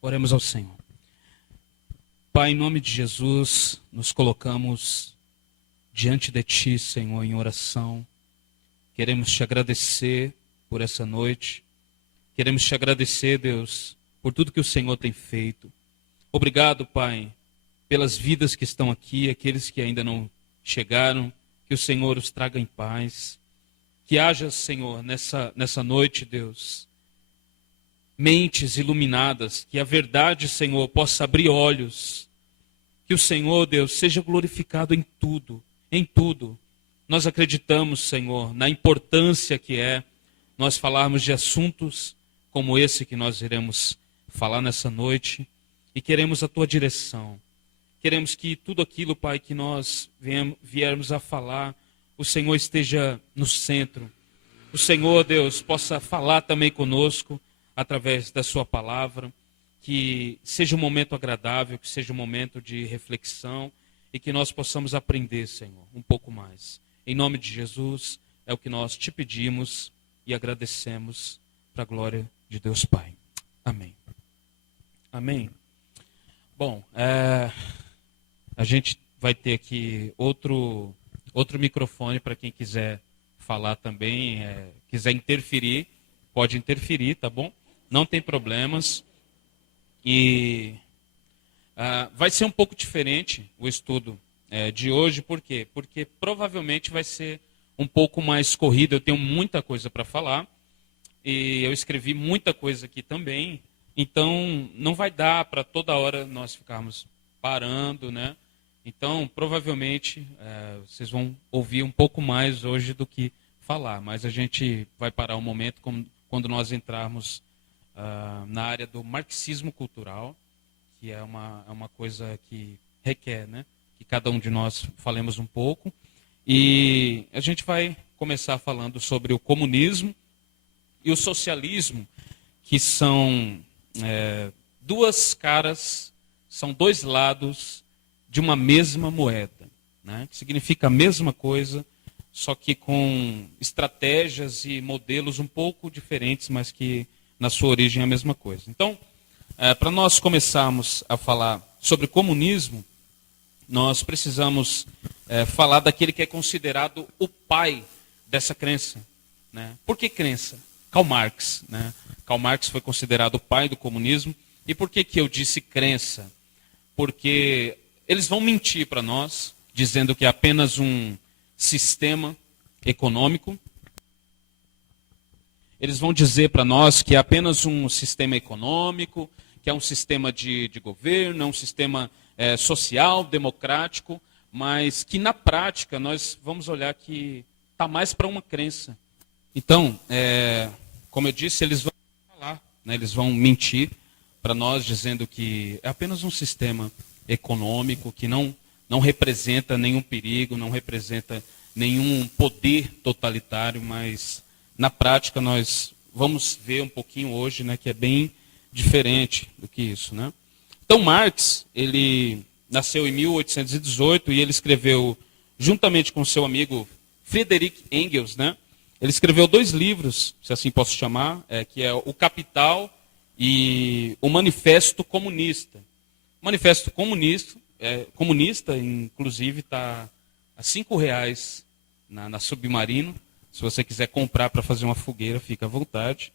Oremos ao Senhor. Pai, em nome de Jesus, nos colocamos diante de Ti, Senhor, em oração. Queremos Te agradecer por essa noite. Queremos Te agradecer, Deus, por tudo que o Senhor tem feito. Obrigado, Pai, pelas vidas que estão aqui, aqueles que ainda não chegaram, que o Senhor os traga em paz. Que haja, Senhor, nessa noite, Deus, mentes iluminadas, que a verdade, Senhor, possa abrir olhos. Que o Senhor, Deus, seja glorificado em tudo, em tudo. Nós acreditamos, Senhor, na importância que é nós falarmos de assuntos como esse que nós iremos falar nessa noite, e queremos a Tua direção. Queremos que tudo aquilo, Pai, que nós viermos a falar, o Senhor esteja no centro. O Senhor, Deus, possa falar também conosco através da Sua palavra. Que seja um momento agradável, que seja um momento de reflexão e que nós possamos aprender, Senhor, um pouco mais. Em nome de Jesus, é o que nós Te pedimos e agradecemos para a glória de Deus Pai. Amém. Amém. Bom, a gente vai ter aqui outro microfone para quem quiser falar também, quiser interferir, pode interferir, tá bom? Não tem problemas. E vai ser um pouco diferente o estudo de hoje, por quê? Porque provavelmente vai ser um pouco mais corrido, eu tenho muita coisa para falar, e eu escrevi muita coisa aqui também, então não vai dar para toda hora nós ficarmos parando, né? Então, provavelmente, vocês vão ouvir um pouco mais hoje do que falar, mas a gente vai parar um momento quando nós entrarmos na área do marxismo cultural, que é uma coisa que requer, né, que cada um de nós falemos um pouco. E a gente vai começar falando sobre o comunismo e o socialismo, que são duas caras, são dois lados de uma mesma moeda, né, que significa a mesma coisa, só que com estratégias e modelos um pouco diferentes, mas que na sua origem é a mesma coisa. Então, para nós começarmos a falar sobre comunismo, nós precisamos falar daquele que é considerado o pai dessa crença, né? Por que crença? Karl Marx, né? Karl Marx foi considerado o pai do comunismo. E por que eu disse crença? Porque eles vão mentir para nós, dizendo que é apenas um sistema econômico. Eles vão dizer para nós que é apenas um sistema econômico, que é um sistema de governo, é um sistema social, democrático, mas que na prática nós vamos olhar que está mais para uma crença. Então, como eu disse, eles vão falar, né, eles vão mentir para nós, dizendo que é apenas um sistema econômico, que não representa nenhum perigo, não representa nenhum poder totalitário, mas na prática, nós vamos ver um pouquinho hoje, né, que é bem diferente do que isso, né? Então, Marx, ele nasceu em 1818 e ele escreveu, juntamente com seu amigo Friedrich Engels, né? Ele escreveu 2 livros, se assim posso chamar, que é O Capital e O Manifesto Comunista. O Manifesto Comunista, inclusive, está a R$5 na Submarino. Se você quiser comprar para fazer uma fogueira, fica à vontade.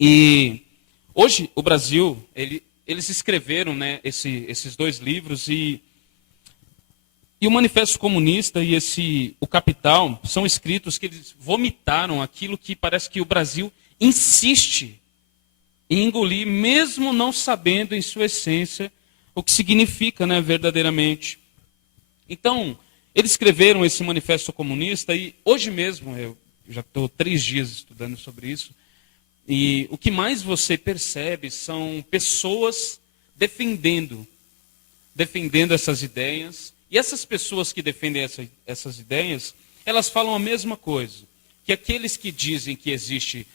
E hoje o Brasil, eles escreveram, né, esses 2 livros e o Manifesto Comunista e o Capital são escritos que eles vomitaram aquilo que parece que o Brasil insiste em engolir, mesmo não sabendo em sua essência o que significa, né, verdadeiramente. Então, eles escreveram esse Manifesto Comunista e hoje mesmo, eu já estou 3 dias estudando sobre isso, e o que mais você percebe são pessoas defendendo essas ideias, e essas pessoas que defendem essas ideias, elas falam a mesma coisa, que aqueles que dizem que existe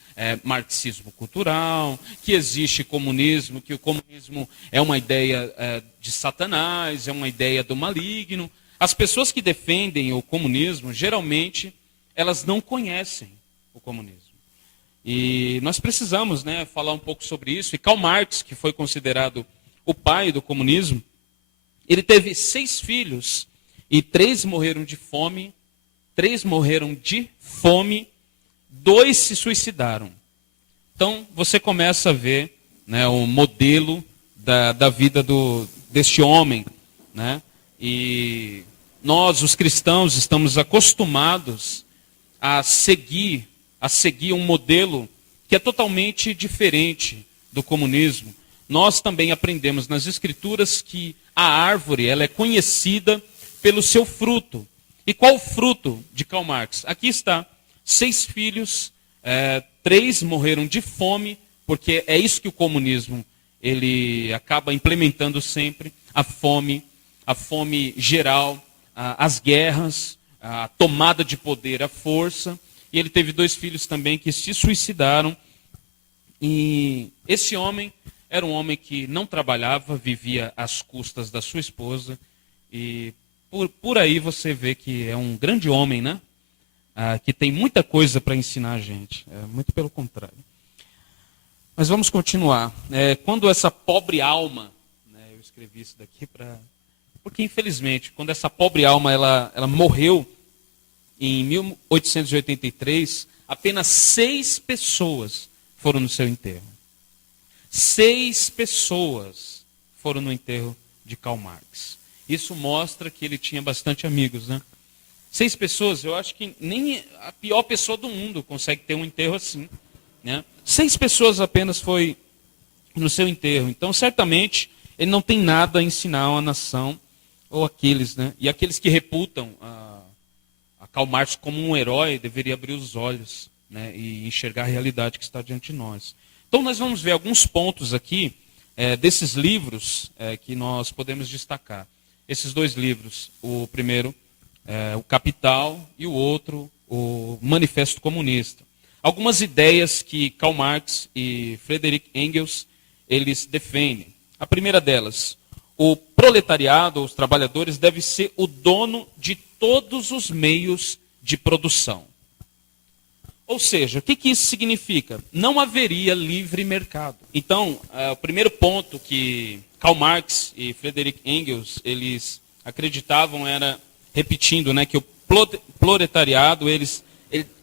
marxismo cultural, que existe comunismo, que o comunismo é uma ideia de Satanás, é uma ideia do maligno. As pessoas que defendem o comunismo, geralmente, elas não conhecem o comunismo. E nós precisamos, né, falar um pouco sobre isso. E Karl Marx, que foi considerado o pai do comunismo, ele teve 6 filhos e 3 morreram de fome, 2 se suicidaram. Então você começa a ver, né, o modelo da vida deste homem, né? E nós, os cristãos, estamos acostumados a seguir um modelo que é totalmente diferente do comunismo. Nós também aprendemos nas Escrituras que a árvore ela é conhecida pelo seu fruto. E qual o fruto de Karl Marx? Aqui está, 6 filhos, 3 morreram de fome, porque é isso que o comunismo ele acaba implementando sempre, a fome geral, as guerras, a tomada de poder, a força. E ele teve 2 filhos também que se suicidaram. E esse homem era um homem que não trabalhava, vivia às custas da sua esposa. E por aí você vê que é um grande homem, né? Que tem muita coisa para ensinar a gente. Muito pelo contrário. Mas vamos continuar. Quando essa pobre alma, né, eu escrevi isso daqui porque infelizmente, quando essa pobre alma ela morreu em 1883, apenas 6 pessoas foram no seu enterro. 6 pessoas foram no enterro de Karl Marx. Isso mostra que ele tinha bastante amigos, né? 6 pessoas, eu acho que nem a pior pessoa do mundo consegue ter um enterro assim, né? 6 pessoas apenas foi no seu enterro. Então, certamente, ele não tem nada a ensinar a uma nação, ou aqueles, né? E aqueles que reputam a Karl Marx como um herói, deveria abrir os olhos, né? E enxergar a realidade que está diante de nós. Então, nós vamos ver alguns pontos aqui, desses livros que nós podemos destacar. Esses 2 livros, o primeiro, o Capital, e o outro, o Manifesto Comunista. Algumas ideias que Karl Marx e Friedrich Engels, eles defendem. A primeira delas, o proletariado, os trabalhadores, deve ser o dono de todos os meios de produção. Ou seja, o que isso significa? Não haveria livre mercado. Então, o primeiro ponto que Karl Marx e Friedrich Engels, eles acreditavam era, repetindo, né, que o proletariado,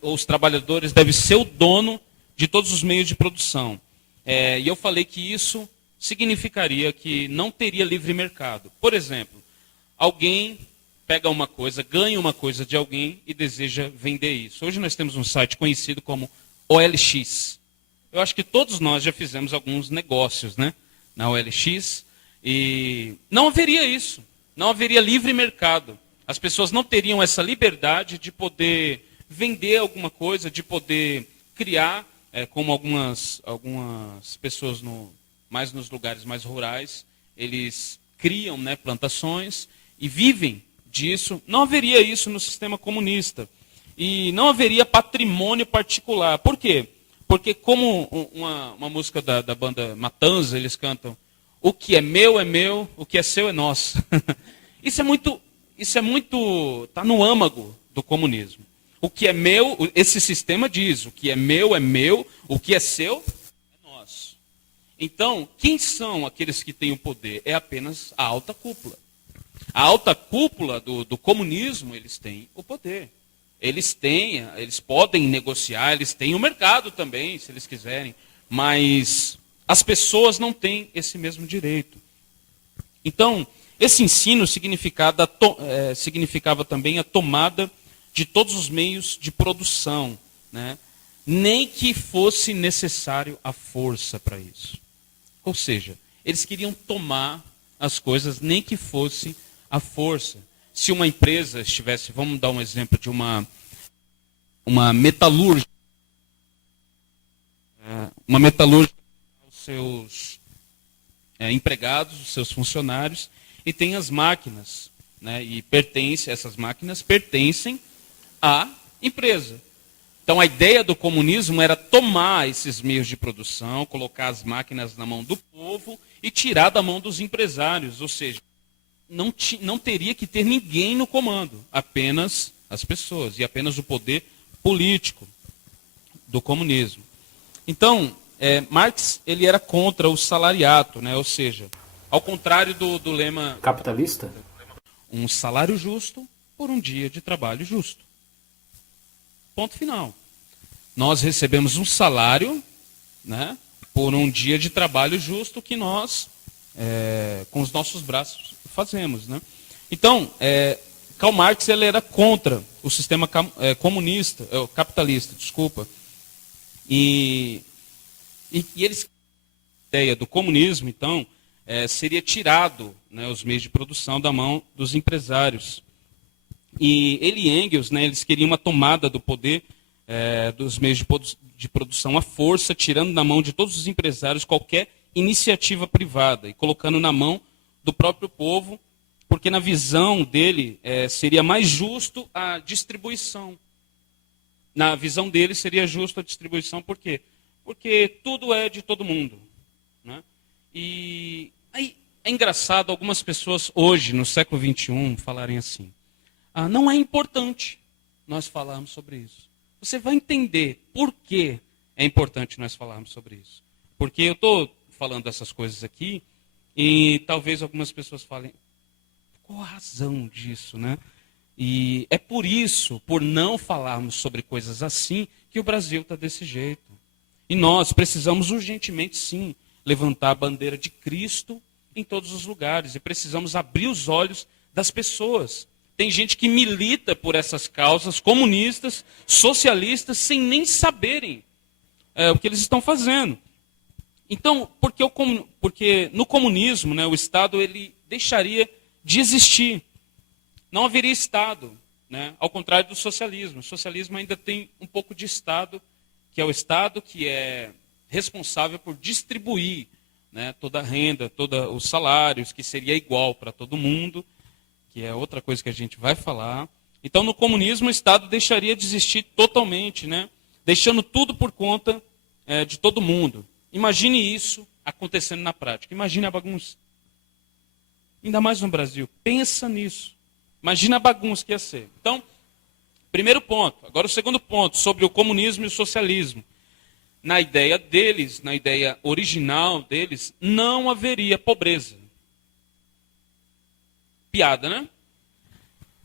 os trabalhadores devem ser o dono de todos os meios de produção. E eu falei que isso significaria que não teria livre mercado. Por exemplo, alguém pega uma coisa, ganha uma coisa de alguém e deseja vender isso. Hoje nós temos um site conhecido como OLX. Eu acho que todos nós já fizemos alguns negócios, né, na OLX, e não haveria isso. Não haveria livre mercado. As pessoas não teriam essa liberdade de poder vender alguma coisa, de poder criar, como algumas pessoas mais nos lugares mais rurais, eles criam, né, plantações e vivem disso. Não haveria isso no sistema comunista. E não haveria patrimônio particular. Por quê? Porque como uma música da banda Matanza, eles cantam, o que é meu, o que é seu é nosso. Isso é muito, está no âmago do comunismo. O que é meu, esse sistema diz, o que é meu, o que é seu é nosso. Então, quem são aqueles que têm o poder? É apenas a alta cúpula. A alta cúpula do comunismo, eles têm o poder. Eles podem negociar, eles têm o mercado também, se eles quiserem, mas as pessoas não têm esse mesmo direito. Então, esse ensino significava também a tomada de todos os meios de produção, né? Nem que fosse necessário a força para isso. Ou seja, eles queriam tomar as coisas, nem que fosse a força. Se uma empresa estivesse, vamos dar um exemplo de uma metalúrgica, os seus empregados, os seus funcionários, e tem as máquinas, né? E essas máquinas pertencem à empresa. Então a ideia do comunismo era tomar esses meios de produção, colocar as máquinas na mão do povo e tirar da mão dos empresários, ou seja, não teria que ter ninguém no comando, apenas as pessoas e apenas o poder político do comunismo. Então, Marx ele era contra o salariato, né? Ou seja, ao contrário do lema Capitalista? um salário justo por um dia de trabalho justo. Ponto final. Nós recebemos um salário, né, por um dia de trabalho justo que nós, com os nossos braços, fazemos. Né? Então, Karl Marx ele era contra o sistema comunista, capitalista, desculpa. E eles, a ideia do comunismo, então, seria tirado, né, os meios de produção da mão dos empresários. E ele e Engels, né, eles queriam uma tomada do poder dos meios de produção à força, tirando da mão de todos os empresários qualquer iniciativa privada e colocando na mão do próprio povo, porque na visão dele seria mais justo a distribuição. Na visão dele seria justo a distribuição, por quê? Porque tudo é de todo mundo. Né? E aí é engraçado algumas pessoas hoje, no século XXI, falarem assim, não é importante nós falarmos sobre isso. Você vai entender por que é importante nós falarmos sobre isso. Porque eu estou falando essas coisas aqui e talvez algumas pessoas falem, qual a razão disso, né? E é por isso, por não falarmos sobre coisas assim, que o Brasil está desse jeito. E nós precisamos urgentemente, sim, levantar a bandeira de Cristo em todos os lugares. E precisamos abrir os olhos das pessoas. Tem gente que milita por essas causas comunistas, socialistas, sem nem saberem o que eles estão fazendo. Então, porque no comunismo, né, o Estado ele deixaria de existir. Não haveria Estado, né, ao contrário do socialismo. O socialismo ainda tem um pouco de Estado, que é o Estado que é responsável por distribuir, né, toda a renda, todos os salários, que seria igual para todo mundo, que é outra coisa que a gente vai falar. Então, no comunismo, o Estado deixaria de existir totalmente, né? Deixando tudo por conta de todo mundo. Imagine isso acontecendo na prática. Imagine a bagunça. Ainda mais no Brasil. Pensa nisso. Imagina a bagunça que ia ser. Então, primeiro ponto. Agora o segundo ponto, sobre o comunismo e o socialismo. Na ideia deles, na ideia original deles, não haveria pobreza. Piada, né?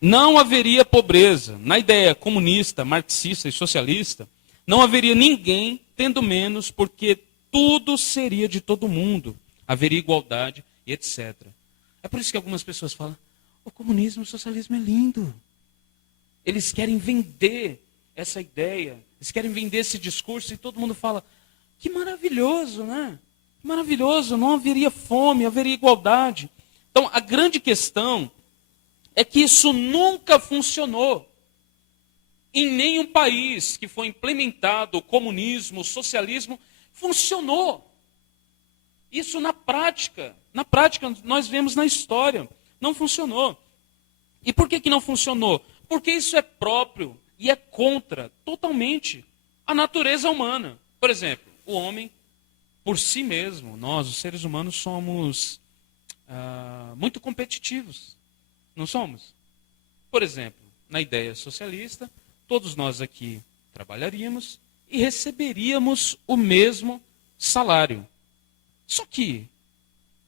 Não haveria pobreza. Na ideia comunista, marxista e socialista, não haveria ninguém tendo menos, porque tudo seria de todo mundo. Haveria igualdade e etc. É por isso que algumas pessoas falam, o comunismo e o socialismo é lindo. Eles querem vender essa ideia, eles querem vender esse discurso e todo mundo fala, que maravilhoso, né? Que maravilhoso, não haveria fome, haveria igualdade. Então, a grande questão é que isso nunca funcionou. Em nenhum país que foi implementado o comunismo, o socialismo, funcionou. Isso na prática nós vemos na história, não funcionou. E por que não funcionou? Porque isso é próprio e é contra totalmente a natureza humana. Por exemplo, o homem, por si mesmo, nós, os seres humanos, somos muito competitivos, não somos? Por exemplo, na ideia socialista, todos nós aqui trabalharíamos e receberíamos o mesmo salário. Só que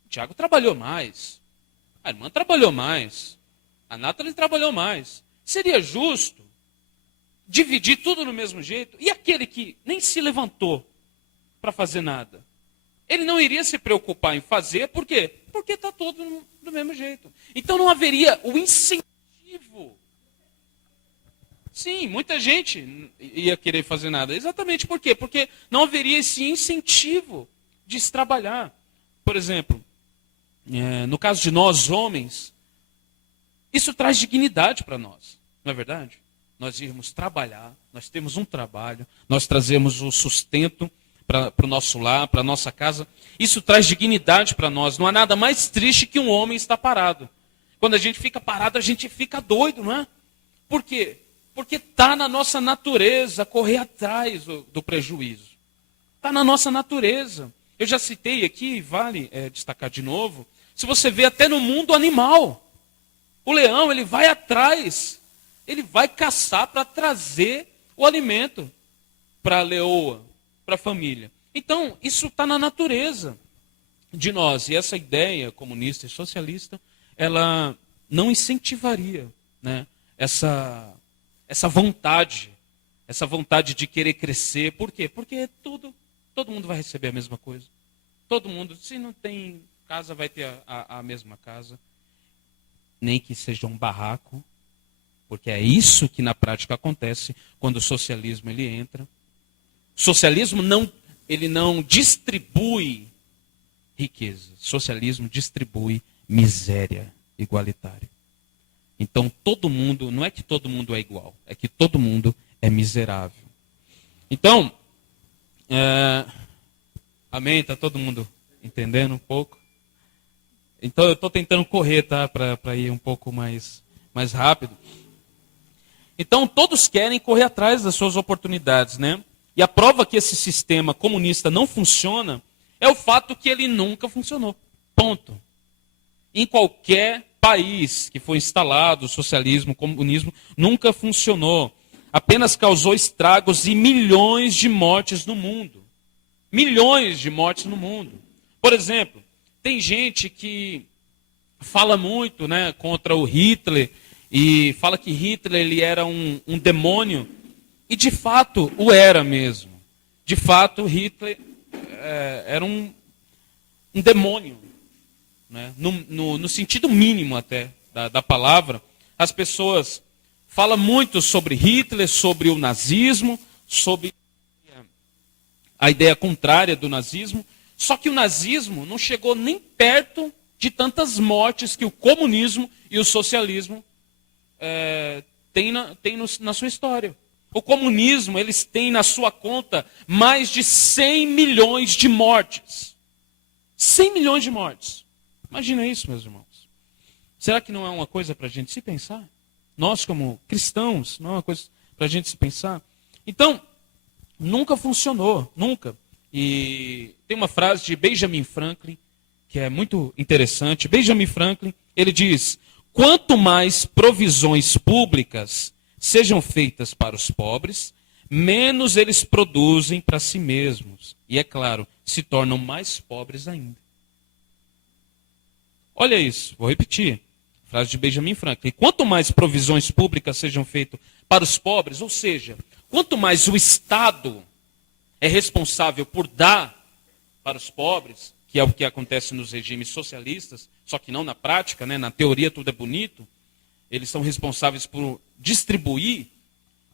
o Tiago trabalhou mais, a irmã trabalhou mais, a Nathalie trabalhou mais. Seria justo dividir tudo no mesmo jeito? E aquele que nem se levantou para fazer nada? Ele não iria se preocupar em fazer, por quê? Porque está todo do mesmo jeito. Então não haveria o incentivo. Sim, muita gente ia querer fazer nada. Exatamente por quê? Porque não haveria esse incentivo de se trabalhar. Por exemplo, no caso de nós, homens, isso traz dignidade para nós, não é verdade? Nós irmos trabalhar, nós temos um trabalho, nós trazemos o sustento para o nosso lar, para a nossa casa. Isso traz dignidade para nós. Não há nada mais triste que um homem estar parado. Quando a gente fica parado, a gente fica doido, não é? Por quê? Porque está na nossa natureza correr atrás do prejuízo. Está na nossa natureza. Eu já citei aqui, vale destacar de novo, se você vê até no mundo animal, o leão ele vai atrás, ele vai caçar para trazer o alimento para a leoa. para a família. Então, isso está na natureza de nós. E essa ideia comunista e socialista, ela não incentivaria, né, essa vontade de querer crescer. Por quê? Porque todo mundo vai receber a mesma coisa. Todo mundo, se não tem casa, vai ter a mesma casa. Nem que seja um barraco, porque é isso que na prática acontece quando o socialismo ele entra. O socialismo ele não distribui riqueza. O socialismo distribui miséria igualitária. Então todo mundo, não é que todo mundo é igual, é que todo mundo é miserável. Então, amém? Está todo mundo entendendo um pouco? Então eu estou tentando correr, tá? Para ir um pouco mais rápido. Então todos querem correr atrás das suas oportunidades, né? E a prova que esse sistema comunista não funciona é o fato que ele nunca funcionou. Ponto. Em qualquer país que foi instalado o socialismo, o comunismo, nunca funcionou. Apenas causou estragos e milhões de mortes no mundo. Milhões de mortes no mundo. Por exemplo, tem gente que fala muito, né, contra o Hitler e fala que Hitler ele era um demônio. E de fato o era mesmo. De fato Hitler era um demônio. Né? No sentido mínimo até da palavra. As pessoas falam muito sobre Hitler, sobre o nazismo, sobre a ideia contrária do nazismo. Só que o nazismo não chegou nem perto de tantas mortes que o comunismo e o socialismo têm na sua história. O comunismo, eles têm na sua conta mais de 100 milhões de mortes. 100 milhões de mortes. Imagina isso, meus irmãos. Será que não é uma coisa para a gente se pensar? Nós, como cristãos, não é uma coisa para a gente se pensar? Então, nunca funcionou, nunca. E tem uma frase de Benjamin Franklin, que é muito interessante. Benjamin Franklin, ele diz: quanto mais provisões públicas sejam feitas para os pobres, menos eles produzem para si mesmos. E, é claro, se tornam mais pobres ainda. Olha isso, vou repetir. Frase de Benjamin Franklin. Quanto mais provisões públicas sejam feitas para os pobres, ou seja, quanto mais o Estado é responsável por dar para os pobres, que é o que acontece nos regimes socialistas, só que não na prática, né? Na teoria tudo é bonito, eles são responsáveis por distribuir.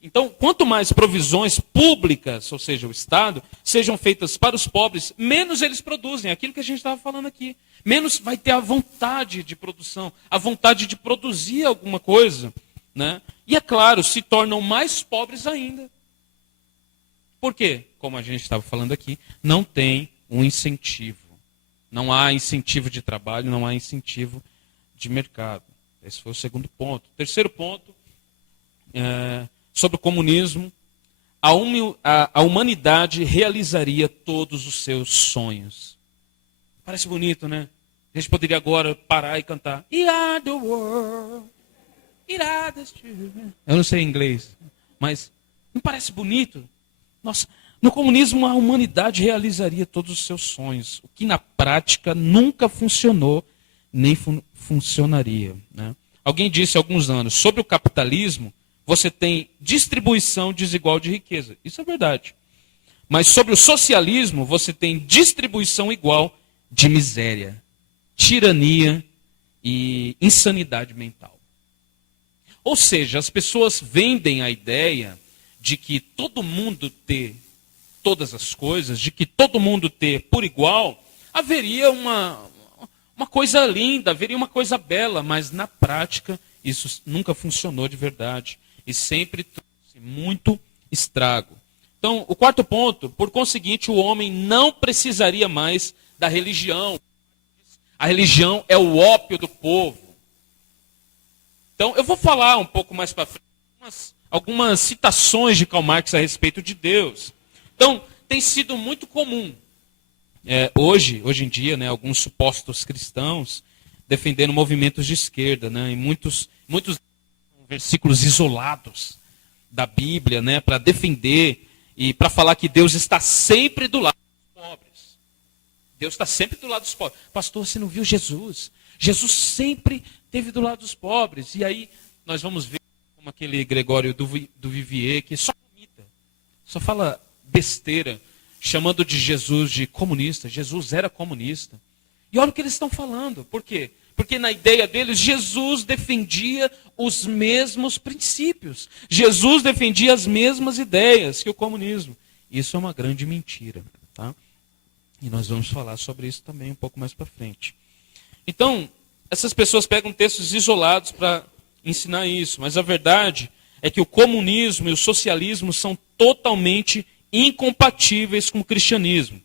Então, quanto mais provisões públicas, ou seja, o Estado, sejam feitas para os pobres, menos eles produzem. Aquilo que a gente estava falando aqui. Menos vai ter a vontade de produção, a vontade de produzir alguma coisa. Né? E, é claro, se tornam mais pobres ainda. Por quê? Como a gente estava falando aqui, não tem um incentivo. Não há incentivo de trabalho, não há incentivo de mercado. Esse foi o segundo ponto. Terceiro ponto, sobre o comunismo, a humanidade realizaria todos os seus sonhos. Parece bonito, né? A gente poderia agora parar e cantar We are the world, it are the children. Eu não sei inglês, mas não parece bonito? Nossa, no comunismo a humanidade realizaria todos os seus sonhos, o que na prática nunca funcionou, nem funcionaria. Né? Alguém disse há alguns anos, sobre o capitalismo, você tem distribuição desigual de riqueza. Isso é verdade. Mas sobre o socialismo, você tem distribuição igual de miséria, tirania e insanidade mental. Ou seja, as pessoas vendem a ideia de que todo mundo ter todas as coisas, de que todo mundo ter por igual, haveria uma coisa linda, haveria uma coisa bela, mas na prática isso nunca funcionou de verdade e sempre trouxe muito estrago. Então, o quarto ponto, por conseguinte, o homem não precisaria mais da religião. A religião é o ópio do povo. Então, eu vou falar um pouco mais para frente algumas citações de Karl Marx a respeito de Deus. Então, tem sido muito comum, hoje em dia, né, alguns supostos cristãos defendendo movimentos de esquerda, né, e muitos versículos isolados da Bíblia, né, para defender E para falar que Deus está sempre do lado dos pobres. Deus está sempre do lado dos pobres. Pastor, você não viu Jesus? Jesus sempre esteve do lado dos pobres. E aí nós vamos ver como aquele Gregório do Vivier, que só imita, só fala besteira, chamando de Jesus de comunista. Jesus era comunista. E olha o que eles estão falando. Por quê? Porque na ideia deles, Jesus defendia os mesmos princípios. Jesus defendia as mesmas ideias que o comunismo. Isso é uma grande mentira. Tá? E nós vamos falar sobre isso também um pouco mais para frente. Então, essas pessoas pegam textos isolados para ensinar isso. Mas a verdade é que o comunismo e o socialismo são totalmente incompatíveis com o cristianismo.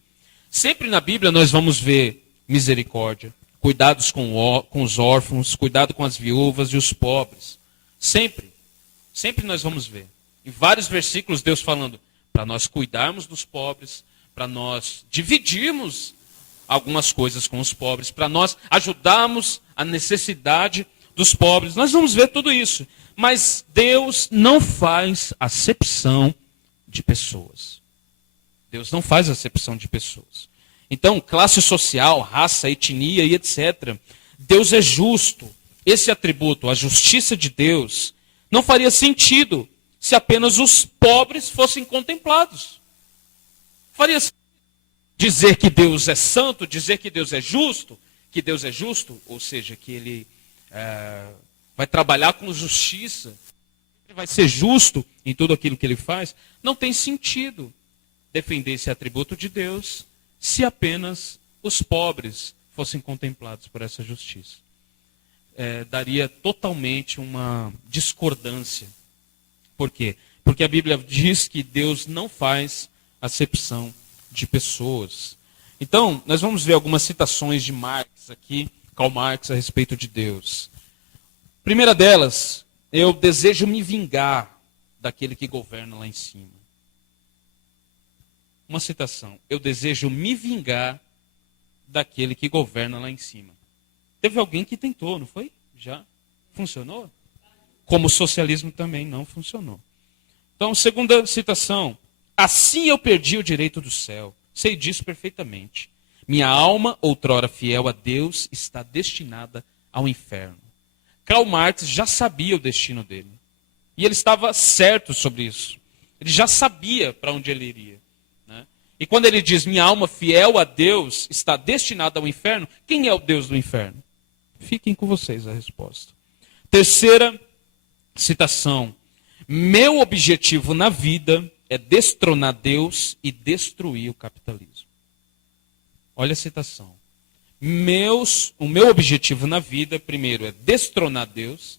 Sempre na Bíblia nós vamos ver misericórdia, cuidados com os órfãos, cuidado com as viúvas e os pobres. Sempre. Sempre nós vamos ver. Em vários versículos Deus falando para nós cuidarmos dos pobres, para nós dividirmos algumas coisas com os pobres, para nós ajudarmos a necessidade dos pobres. Nós vamos ver tudo isso. Mas Deus não faz acepção de pessoas. Deus não faz acepção de pessoas. Então, classe social, raça, etnia e etc. Deus é justo. Esse atributo, a justiça de Deus, não faria sentido se apenas os pobres fossem contemplados. Faria sentido dizer que Deus é santo, dizer que Deus é justo, ou seja, que Ele vai trabalhar com justiça, Ele vai ser justo em tudo aquilo que Ele faz. Não tem sentido defender esse atributo de Deus se apenas os pobres fossem contemplados por essa justiça. Daria totalmente uma discordância. Por quê? Porque a Bíblia diz que Deus não faz acepção de pessoas. Então, nós vamos ver algumas citações de Marx aqui, Karl Marx, a respeito de Deus. Primeira delas, eu desejo me vingar daquele que governa lá em cima. Uma citação. Eu desejo me vingar daquele que governa lá em cima. Teve alguém que tentou, não foi? Já? Funcionou? Como o socialismo também não funcionou. Então, segunda citação. Assim eu perdi o direito do céu. Sei disso perfeitamente. Minha alma, outrora fiel a Deus, está destinada ao inferno. Karl Marx já sabia o destino dele. E ele estava certo sobre isso. Ele já sabia para onde ele iria. E quando ele diz, minha alma fiel a Deus está destinada ao inferno, quem é o Deus do inferno? Fiquem com vocês a resposta. Terceira citação. Meu objetivo na vida é destronar Deus e destruir o capitalismo. Olha a citação. O meu objetivo na vida, primeiro, é destronar Deus.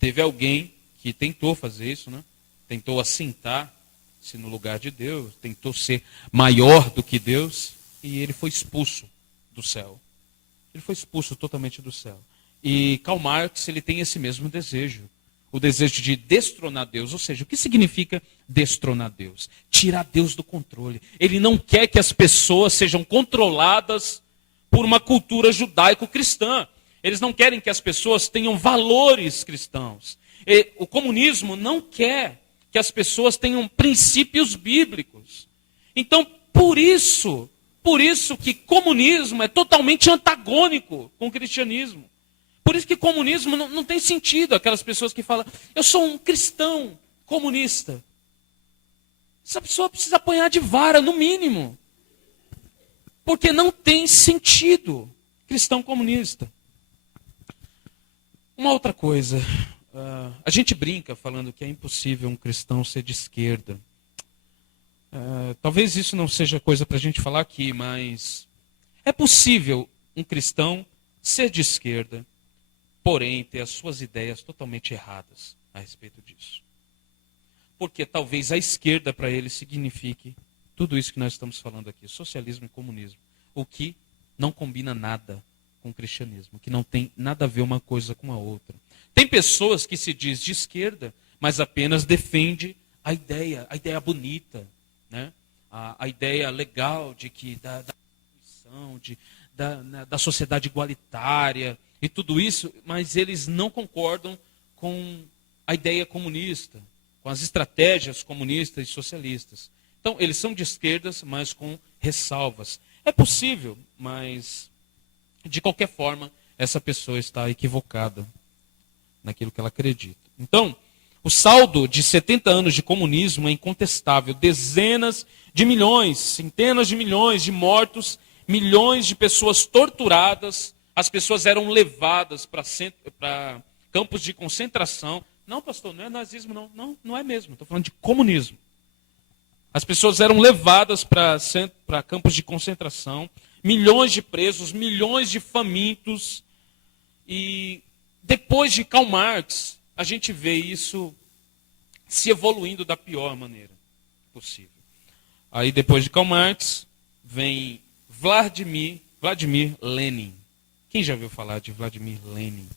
Teve alguém que tentou fazer isso, né? Tentou assentar-se no lugar de Deus, tentou ser maior do que Deus, e ele foi expulso do céu. Ele foi expulso totalmente do céu. E Karl Marx, ele tem esse mesmo desejo. O desejo de destronar Deus. Ou seja, o que significa destronar Deus? Tirar Deus do controle. Ele não quer que as pessoas sejam controladas por uma cultura judaico-cristã. Eles não querem que as pessoas tenham valores cristãos. O comunismo não quer que as pessoas tenham princípios bíblicos. Então, por isso que comunismo é totalmente antagônico com o cristianismo. Por isso que comunismo não tem sentido. Aquelas pessoas que falam, eu sou um cristão comunista. Essa pessoa precisa apanhar de vara, no mínimo. Porque não tem sentido cristão comunista. Uma outra coisa. A gente brinca falando que é impossível um cristão ser de esquerda. Talvez isso não seja coisa para a gente falar aqui, mas é possível um cristão ser de esquerda, porém ter as suas ideias totalmente erradas a respeito disso. Porque talvez a esquerda para ele signifique tudo isso que nós estamos falando aqui, socialismo e comunismo, o que não combina nada com o cristianismo, que não tem nada a ver uma coisa com a outra. Tem pessoas que se diz de esquerda, mas apenas defende a ideia bonita, né? A ideia legal de que da da sociedade igualitária e tudo isso, mas eles não concordam com a ideia comunista, com as estratégias comunistas e socialistas. Então Então, eles são de esquerdas, mas com ressalvas. É possível, mas de qualquer forma, essa pessoa está equivocada naquilo que ela acredita. Então, o saldo de 70 anos de comunismo é incontestável. Dezenas de milhões, centenas de milhões de mortos, milhões de pessoas torturadas. As pessoas eram levadas para campos de concentração. Não, pastor, não é nazismo, não. Não, não é mesmo. Estou falando de comunismo. As pessoas eram levadas para campos de concentração. Milhões de presos, milhões de famintos. E depois de Karl Marx, a gente vê isso se evoluindo da pior maneira possível. Aí depois de Karl Marx, vem Vladimir Lenin. Quem já ouviu falar de Vladimir Lenin?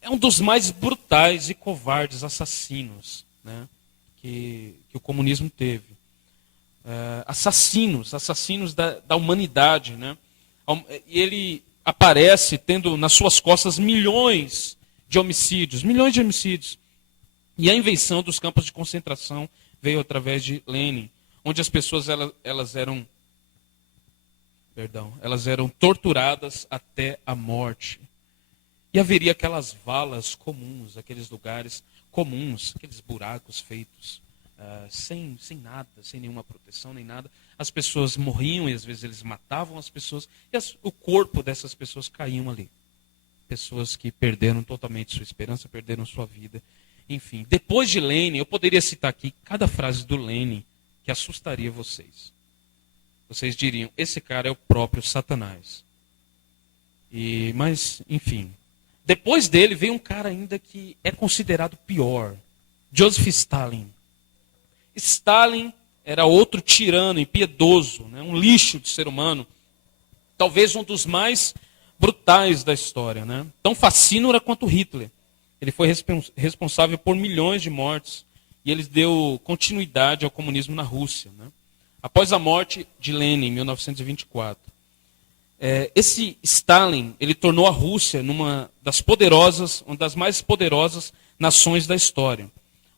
É um dos mais brutais e covardes assassinos, né, que o comunismo teve. Assassinos da humanidade. Né? E ele aparece tendo nas suas costas milhões de homicídios. E a invenção dos campos de concentração veio através de Lenin, onde as pessoas elas eram torturadas até a morte. E haveria aquelas valas comuns, aqueles lugares comuns, aqueles buracos feitos sem nada, sem nenhuma proteção nem nada. As pessoas morriam e às vezes eles matavam as pessoas e o corpo dessas pessoas caíam ali. Pessoas que perderam totalmente sua esperança, perderam sua vida. Enfim, depois de Lenin, eu poderia citar aqui cada frase do Lenin que assustaria vocês. Vocês diriam, esse cara é o próprio Satanás. Mas, enfim. Depois dele veio um cara ainda que é considerado pior. Joseph Stalin. Stalin era outro tirano, impiedoso, né? Um lixo de ser humano. Talvez um dos mais brutais da história. Né? Tão fascínora quanto Hitler. Ele foi responsável por milhões de mortes. E ele deu continuidade ao comunismo na Rússia. Né? Após a morte de Lenin, em 1924. Esse Stalin, ele tornou a Rússia uma das mais poderosas nações da história,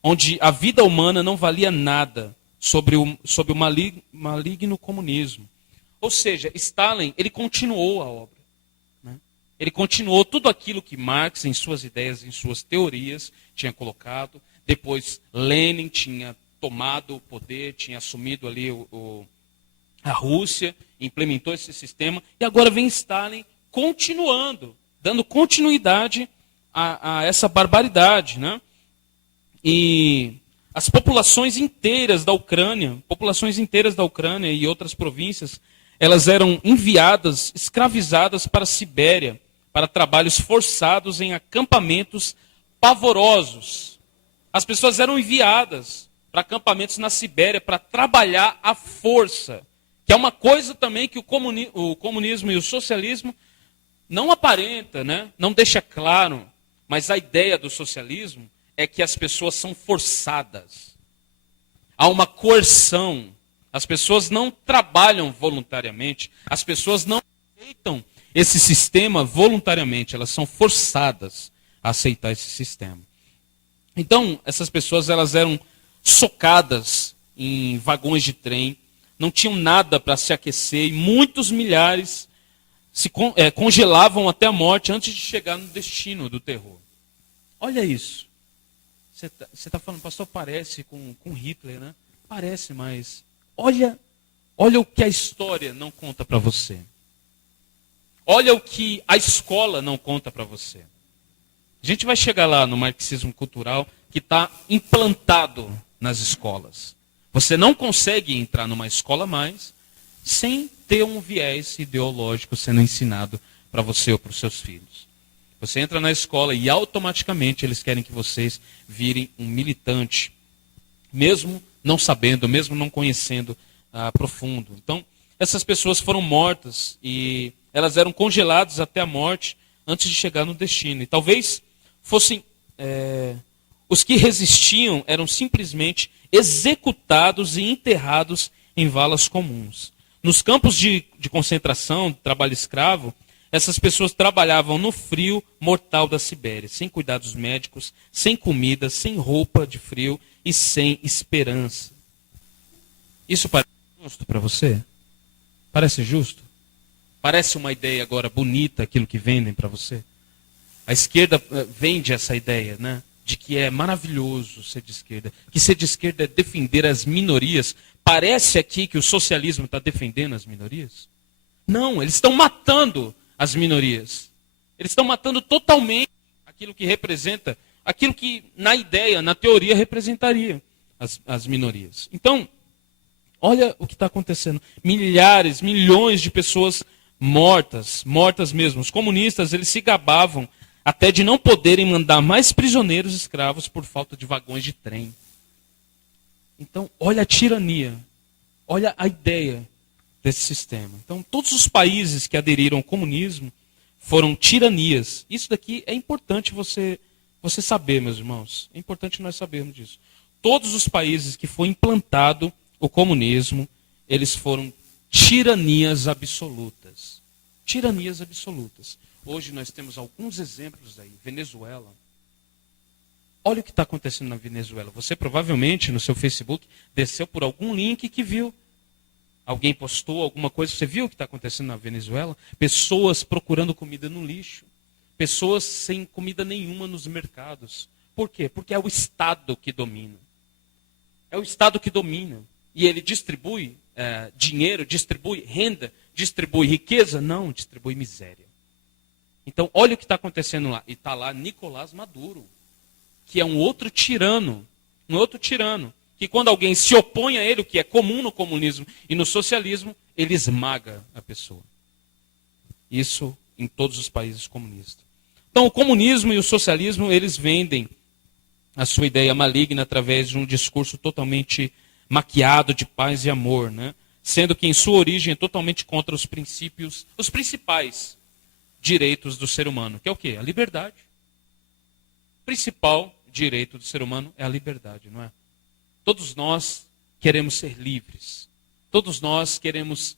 onde a vida humana não valia nada sobre o maligno comunismo. Ou seja, Stalin, ele continuou a obra. Né? Ele continuou tudo aquilo que Marx, em suas ideias, em suas teorias, tinha colocado. Depois, Lenin tinha tomado o poder, tinha assumido ali a Rússia, implementou esse sistema, e agora vem Stalin continuando, dando continuidade a essa barbaridade. Né? E as populações inteiras da Ucrânia e outras províncias, elas eram enviadas, escravizadas para a Sibéria, para trabalhos forçados em acampamentos pavorosos. As pessoas eram enviadas para acampamentos na Sibéria para trabalhar à força. Que é uma coisa também que o comunismo e o socialismo não aparenta, né? Não deixa claro. Mas a ideia do socialismo é que as pessoas são forçadas. Há uma coerção. As pessoas não trabalham voluntariamente. As pessoas não aceitam esse sistema voluntariamente. Elas são forçadas a aceitar esse sistema. Então, essas pessoas elas eram socadas em vagões de trem. Não tinham nada para se aquecer e muitos milhares se congelavam até a morte antes de chegar no destino do terror. Olha isso. Você está falando, pastor, parece com Hitler, né? Parece, mas olha o que a história não conta para você. Olha o que a escola não conta para você. A gente vai chegar lá no marxismo cultural que está implantado nas escolas. Você não consegue entrar numa escola mais sem ter um viés ideológico sendo ensinado para você ou para os seus filhos. Você entra na escola e automaticamente eles querem que vocês virem um militante, mesmo não sabendo, mesmo não conhecendo profundo. Então, essas pessoas foram mortas e elas eram congeladas até a morte antes de chegar no destino. E talvez fossem os que resistiam eram simplesmente executados e enterrados em valas comuns. Nos campos de concentração, de trabalho escravo, essas pessoas trabalhavam no frio mortal da Sibéria, sem cuidados médicos, sem comida, sem roupa de frio e sem esperança. Isso parece justo para você? Parece justo? Parece uma ideia agora bonita aquilo que vendem para você? A esquerda vende essa ideia, né? De que é maravilhoso ser de esquerda. Que ser de esquerda é defender as minorias. Parece aqui que o socialismo está defendendo as minorias? Não, eles estão matando as minorias. Eles estão matando totalmente aquilo que representa, aquilo que na ideia, na teoria, representaria as minorias. Então, olha o que está acontecendo. Milhares, milhões de pessoas mortas mesmo. Os comunistas, eles se gabavam até de não poderem mandar mais prisioneiros escravos por falta de vagões de trem. Então, olha a tirania, olha a ideia desse sistema. Então, todos os países que aderiram ao comunismo foram tiranias. Isso daqui é importante você saber, meus irmãos. É importante nós sabermos disso. Todos os países que foi implantado o comunismo, eles foram tiranias absolutas. Tiranias absolutas. Hoje nós temos alguns exemplos aí. Venezuela. Olha o que está acontecendo na Venezuela. Você provavelmente no seu Facebook desceu por algum link que viu. Alguém postou alguma coisa. Você viu o que está acontecendo na Venezuela? Pessoas procurando comida no lixo. Pessoas sem comida nenhuma nos mercados. Por quê? Porque é o Estado que domina. É o Estado que domina. E ele distribui dinheiro, distribui renda, distribui riqueza? Não, distribui miséria. Então, olha o que está acontecendo lá. E está lá Nicolás Maduro, que é um outro tirano, que quando alguém se opõe a ele, o que é comum no comunismo e no socialismo, ele esmaga a pessoa. Isso em todos os países comunistas. Então, o comunismo e o socialismo, eles vendem a sua ideia maligna através de um discurso totalmente maquiado de paz e amor, né? Sendo que em sua origem é totalmente contra os princípios, os principais direitos do ser humano, que é o quê? A liberdade. O principal direito do ser humano é a liberdade, não é? Todos nós queremos ser livres. Todos nós queremos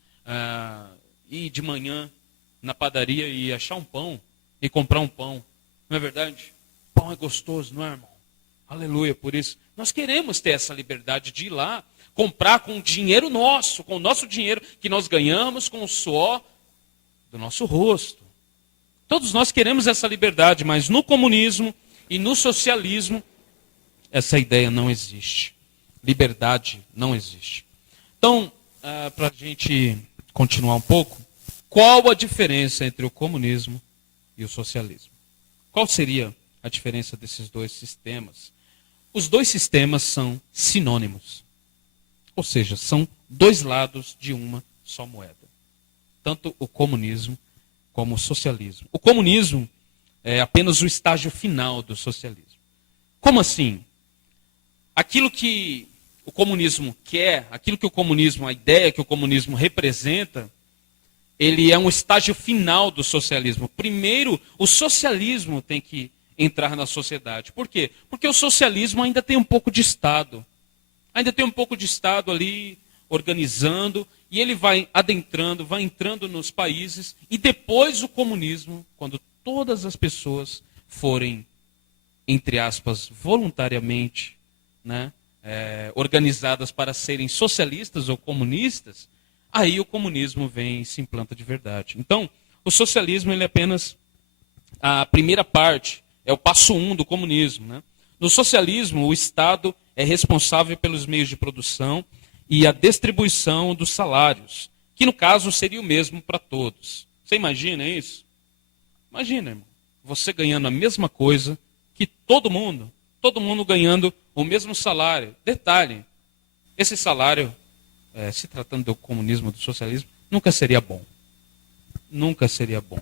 ir de manhã na padaria e achar um pão e comprar um pão. Não é verdade? Pão é gostoso, não é, irmão? Aleluia por isso. Nós queremos ter essa liberdade de ir lá, comprar com o dinheiro nosso, com o nosso dinheiro que nós ganhamos com o suor do nosso rosto. Todos nós queremos essa liberdade, mas no comunismo e no socialismo, essa ideia não existe. Liberdade não existe. Então, para a gente continuar um pouco, qual a diferença entre o comunismo e o socialismo? Qual seria a diferença desses dois sistemas? Os dois sistemas são sinônimos. Ou seja, são dois lados de uma só moeda. Tanto o comunismo como o socialismo. O comunismo é apenas o estágio final do socialismo. Como assim? Aquilo que o comunismo quer, aquilo que o comunismo, a ideia que o comunismo representa, ele é um estágio final do socialismo. Primeiro, o socialismo tem que entrar na sociedade. Por quê? Porque o socialismo ainda tem um pouco de Estado. Ainda tem um pouco de Estado ali organizando, e ele vai adentrando, vai entrando nos países, e depois o comunismo, quando todas as pessoas forem, entre aspas, voluntariamente, né, organizadas para serem socialistas ou comunistas, aí o comunismo vem e se implanta de verdade. Então, o socialismo ele é apenas a primeira parte, é o passo 1 do comunismo. Né? No socialismo, o Estado é responsável pelos meios de produção e a distribuição dos salários, que no caso seria o mesmo para todos. Você imagina isso? Imagina, irmão, você ganhando a mesma coisa que todo mundo ganhando o mesmo salário. Detalhe, esse salário, se tratando do comunismo, do socialismo, nunca seria bom. Nunca seria bom.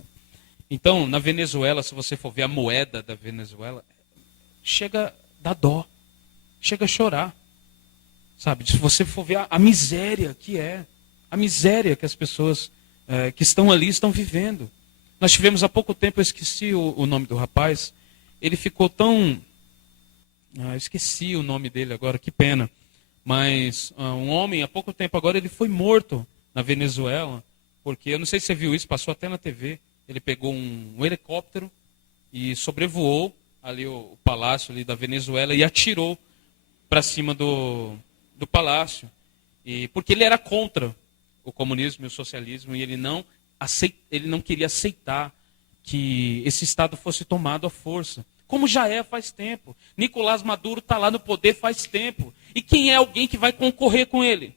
Então, na Venezuela, se você for ver a moeda da Venezuela, chega a dar dó, chega a chorar. Sabe, se você for ver a miséria a miséria que as pessoas que estão ali estão vivendo. Nós tivemos há pouco tempo, eu esqueci o nome do rapaz, ele ficou tão... esqueci o nome dele agora, que pena. Mas um homem, há pouco tempo agora, ele foi morto na Venezuela, porque, eu não sei se você viu isso, passou até na TV, ele pegou um helicóptero e sobrevoou ali o palácio ali da Venezuela e atirou para cima do palácio. E porque ele era contra o comunismo e o socialismo e ele não queria aceitar que esse Estado fosse tomado à força. Como já é faz tempo. Nicolás Maduro está lá no poder faz tempo. E quem é alguém que vai concorrer com ele?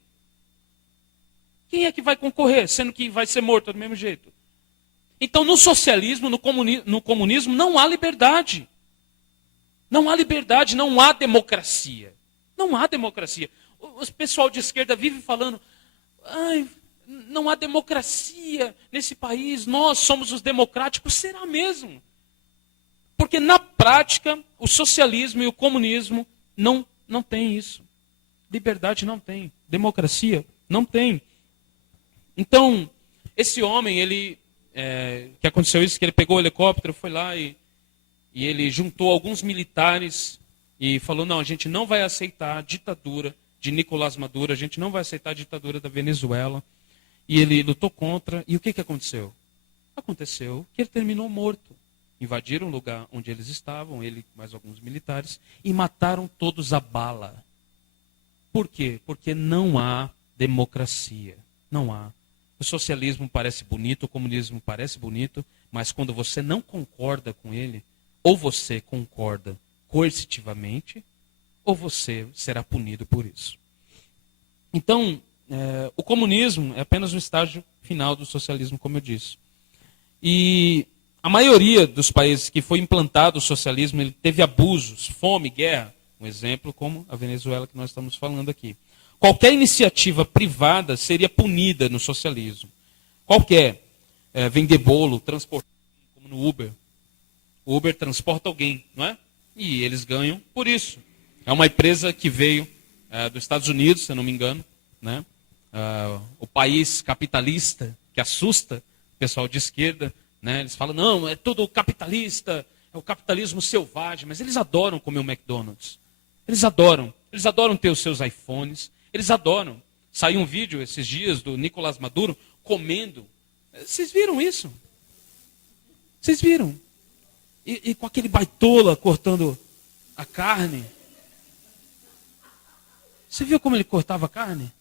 Quem é que vai concorrer, sendo que vai ser morto do mesmo jeito? Então, no socialismo, no comunismo, não há liberdade. Não há liberdade, não há democracia. Não há democracia. O pessoal de esquerda vive falando, não há democracia nesse país, nós somos os democráticos. Será mesmo? Porque na prática, o socialismo e o comunismo não tem isso. Liberdade não tem. Democracia não tem. Então, esse homem, que aconteceu isso, que ele pegou o helicóptero, foi lá e ele juntou alguns militares e falou, não, a gente não vai aceitar a ditadura de Nicolás Maduro, a gente não vai aceitar a ditadura da Venezuela. E ele lutou contra, e o que aconteceu? Aconteceu que ele terminou morto. Invadiram o lugar onde eles estavam, ele e mais alguns militares, e mataram todos a bala. Por quê? Porque não há democracia. Não há. O socialismo parece bonito, o comunismo parece bonito, mas quando você não concorda com ele, ou você concorda coercitivamente, ou você será punido por isso. Então, o comunismo é apenas um estágio final do socialismo, como eu disse. E a maioria dos países que foi implantado o socialismo, ele teve abusos, fome, guerra. Um exemplo como a Venezuela que nós estamos falando aqui. Qualquer iniciativa privada seria punida no socialismo. Qualquer. Vender bolo, transportar, como no Uber. O Uber transporta alguém, não é? E eles ganham por isso. É uma empresa que veio dos Estados Unidos, se eu não me engano. Né? O país capitalista que assusta o pessoal de esquerda. Né? Eles falam, não, é tudo capitalista, é o capitalismo selvagem. Mas eles adoram comer o McDonald's. Eles adoram ter os seus iPhones. Eles adoram. Saiu um vídeo esses dias do Nicolás Maduro comendo. Vocês viram isso? Vocês viram? E com aquele baitola cortando a carne. Você viu como ele cortava a carne?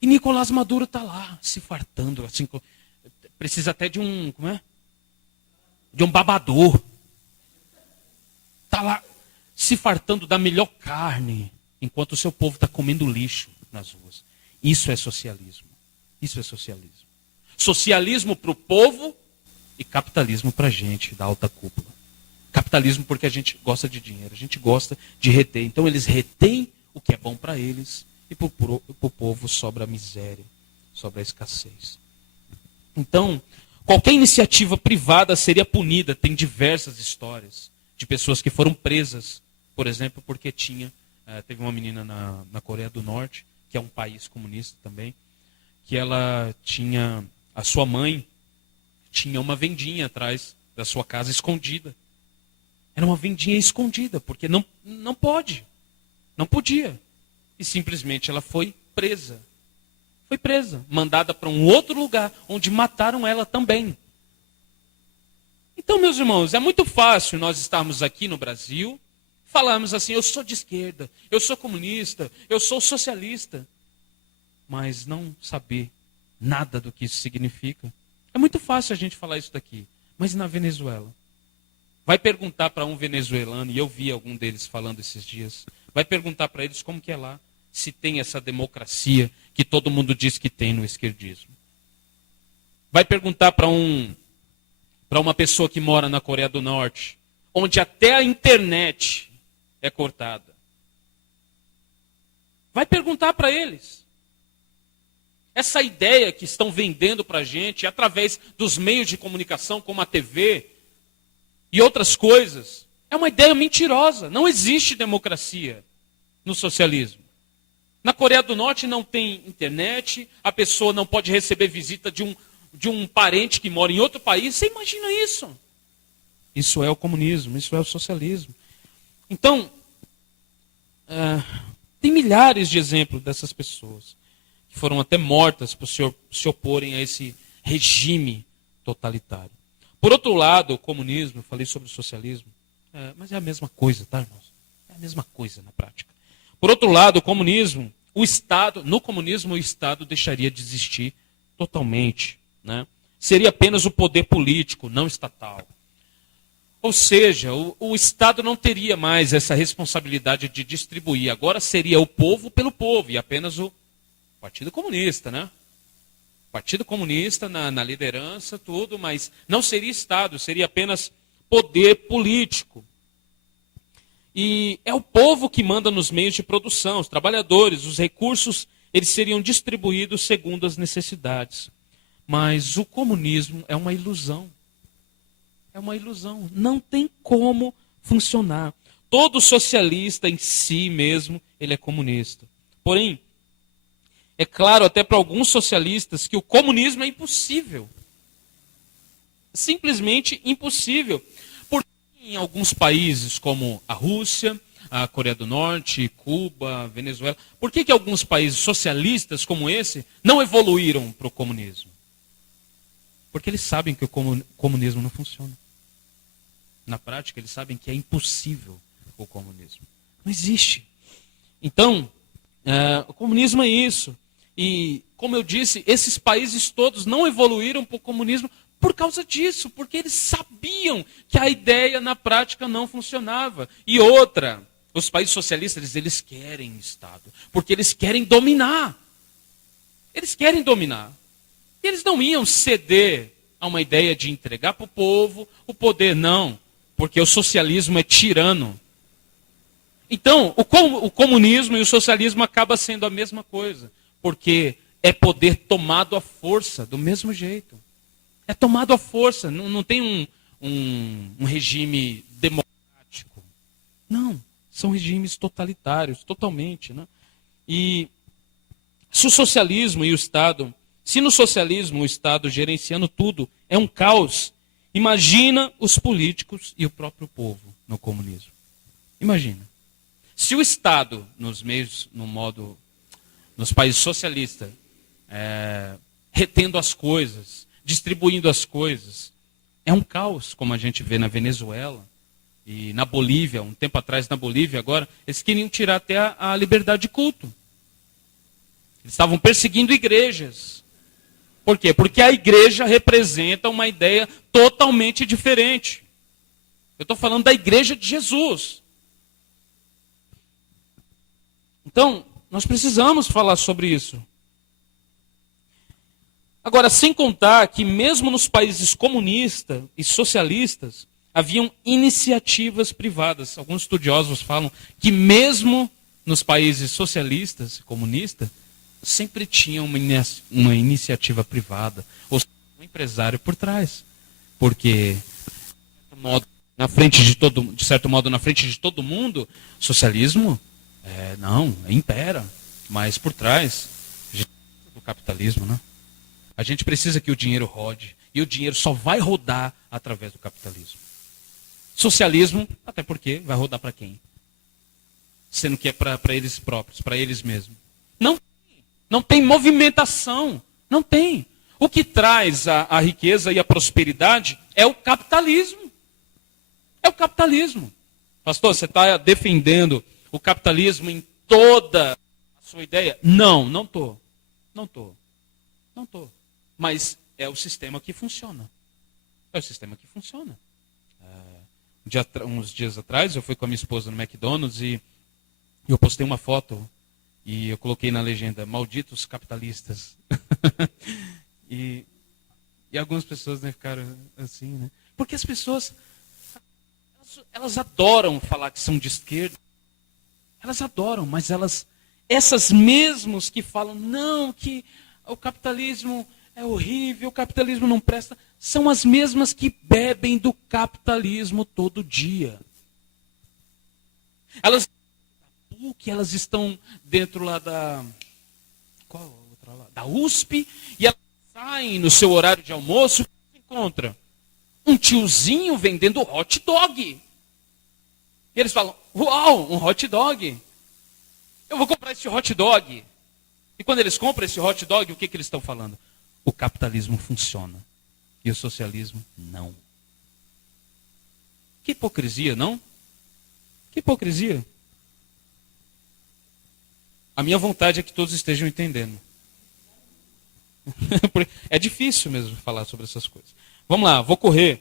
E Nicolás Maduro está lá, se fartando. Assim, precisa até de um, de um babador. Está lá se fartando da melhor carne, enquanto o seu povo está comendo lixo nas ruas. Isso é socialismo. Isso é socialismo. Socialismo para o povo e capitalismo para a gente da alta cúpula. Capitalismo porque a gente gosta de dinheiro, a gente gosta de reter. Então eles retêm o que é bom para eles e para o povo sobra a miséria, sobra a escassez. Então, qualquer iniciativa privada seria punida. Tem diversas histórias de pessoas que foram presas, por exemplo, porque teve uma menina na Coreia do Norte, que é um país comunista também, que ela tinha, a sua mãe tinha uma vendinha atrás da sua casa escondida. Era uma vendinha escondida, porque não podia. E simplesmente ela foi presa. Foi presa, mandada para um outro lugar, onde mataram ela também. Então, meus irmãos, é muito fácil nós estarmos aqui no Brasil, falarmos assim, eu sou de esquerda, eu sou comunista, eu sou socialista, mas não saber nada do que isso significa. É muito fácil a gente falar isso daqui, mas e na Venezuela? Vai perguntar para um venezuelano, e eu vi algum deles falando esses dias, vai perguntar para eles como que é lá, se tem essa democracia que todo mundo diz que tem no esquerdismo. Vai perguntar para uma pessoa que mora na Coreia do Norte, onde até a internet é cortada. Vai perguntar para eles. Essa ideia que estão vendendo para a gente, através dos meios de comunicação, como a TV e outras coisas, é uma ideia mentirosa. Não existe democracia no socialismo. Na Coreia do Norte não tem internet, a pessoa não pode receber visita de um parente que mora em outro país. Você imagina isso? Isso é o comunismo, isso é o socialismo. Então, tem milhares de exemplos dessas pessoas que foram até mortas por se oporem a esse regime totalitário. Por outro lado, o comunismo, eu falei sobre o socialismo, mas é a mesma coisa, tá, irmãos? É É a mesma coisa na prática. Por outro lado, o comunismo, no comunismo o Estado deixaria de existir totalmente, né? Seria apenas o poder político, não estatal. Ou seja, o Estado não teria mais essa responsabilidade de distribuir. Agora seria o povo pelo povo e apenas o Partido Comunista, né? Partido Comunista na liderança, tudo, mas não seria Estado, seria apenas poder político. E é o povo que manda nos meios de produção, os trabalhadores, os recursos, eles seriam distribuídos segundo as necessidades. Mas o comunismo é uma ilusão. É uma ilusão. Não tem como funcionar. Todo socialista em si mesmo, ele é comunista. Porém, é claro até para alguns socialistas que o comunismo é impossível. Simplesmente impossível. Porque em alguns países como a Rússia, a Coreia do Norte, Cuba, Venezuela, por que alguns países socialistas como esse não evoluíram para o comunismo? Porque eles sabem que o comunismo não funciona. Na prática, eles sabem que é impossível o comunismo. Não existe. Então, o comunismo é isso. E, como eu disse, esses países todos não evoluíram para o comunismo por causa disso, porque eles sabiam que a ideia na prática não funcionava. E outra, os países socialistas, eles querem Estado, porque eles querem dominar. Eles querem dominar. E eles não iam ceder a uma ideia de entregar para o povo o poder, não. Porque o socialismo é tirano. Então, o comunismo e o socialismo acabam sendo a mesma coisa. Porque é poder tomado à força, do mesmo jeito. É tomado à força. Não tem um regime democrático. Não. São regimes totalitários, totalmente. Né? E se o socialismo e o Estado... Se no socialismo o Estado gerenciando tudo é um caos, imagina os políticos e o próprio povo no comunismo. Imagina. Se o Estado, nos países socialistas, retendo as coisas, distribuindo as coisas, é um caos, como a gente vê na Venezuela e na Bolívia, um tempo atrás na Bolívia, agora, eles queriam tirar até a liberdade de culto. Eles estavam perseguindo igrejas. Por quê? Porque a igreja representa uma ideia totalmente diferente. Eu estou falando da igreja de Jesus. Então, nós precisamos falar sobre isso. Agora, sem contar que mesmo nos países comunistas e socialistas, haviam iniciativas privadas. Alguns estudiosos falam que mesmo nos países socialistas e comunistas, sempre tinha uma iniciativa privada, ou seja, um empresário por trás. Porque, de certo modo, na frente de todo mundo, socialismo impera, mas por trás do capitalismo, né? A gente precisa que o dinheiro rode, e o dinheiro só vai rodar através do capitalismo. Socialismo, até porque vai rodar para quem? Sendo que é para eles próprios, para eles mesmos. Não tem movimentação. Não tem. O que traz a riqueza e a prosperidade é o capitalismo. É o capitalismo. Pastor, você está defendendo o capitalismo em toda a sua ideia? Não estou. Não estou. Mas é o sistema que funciona. É o sistema que funciona. Uns dias atrás, eu fui com a minha esposa no McDonald's e eu postei uma foto e eu coloquei na legenda, malditos capitalistas. e algumas pessoas ficaram assim, né? Porque as pessoas, elas adoram falar que são de esquerda. Elas adoram, mas essas mesmas que falam, não, que o capitalismo é horrível, o capitalismo não presta, são as mesmas que bebem do capitalismo todo dia. Elas estão dentro lá da USP, e elas saem no seu horário de almoço, e se encontra um tiozinho vendendo hot dog. E eles falam, uau, um hot dog. Eu vou comprar esse hot dog. E quando eles compram esse hot dog, o que eles estão falando? O capitalismo funciona. E o socialismo não. Que hipocrisia, não? Que hipocrisia. A minha vontade é que todos estejam entendendo. É difícil mesmo falar sobre essas coisas. Vamos lá, vou correr.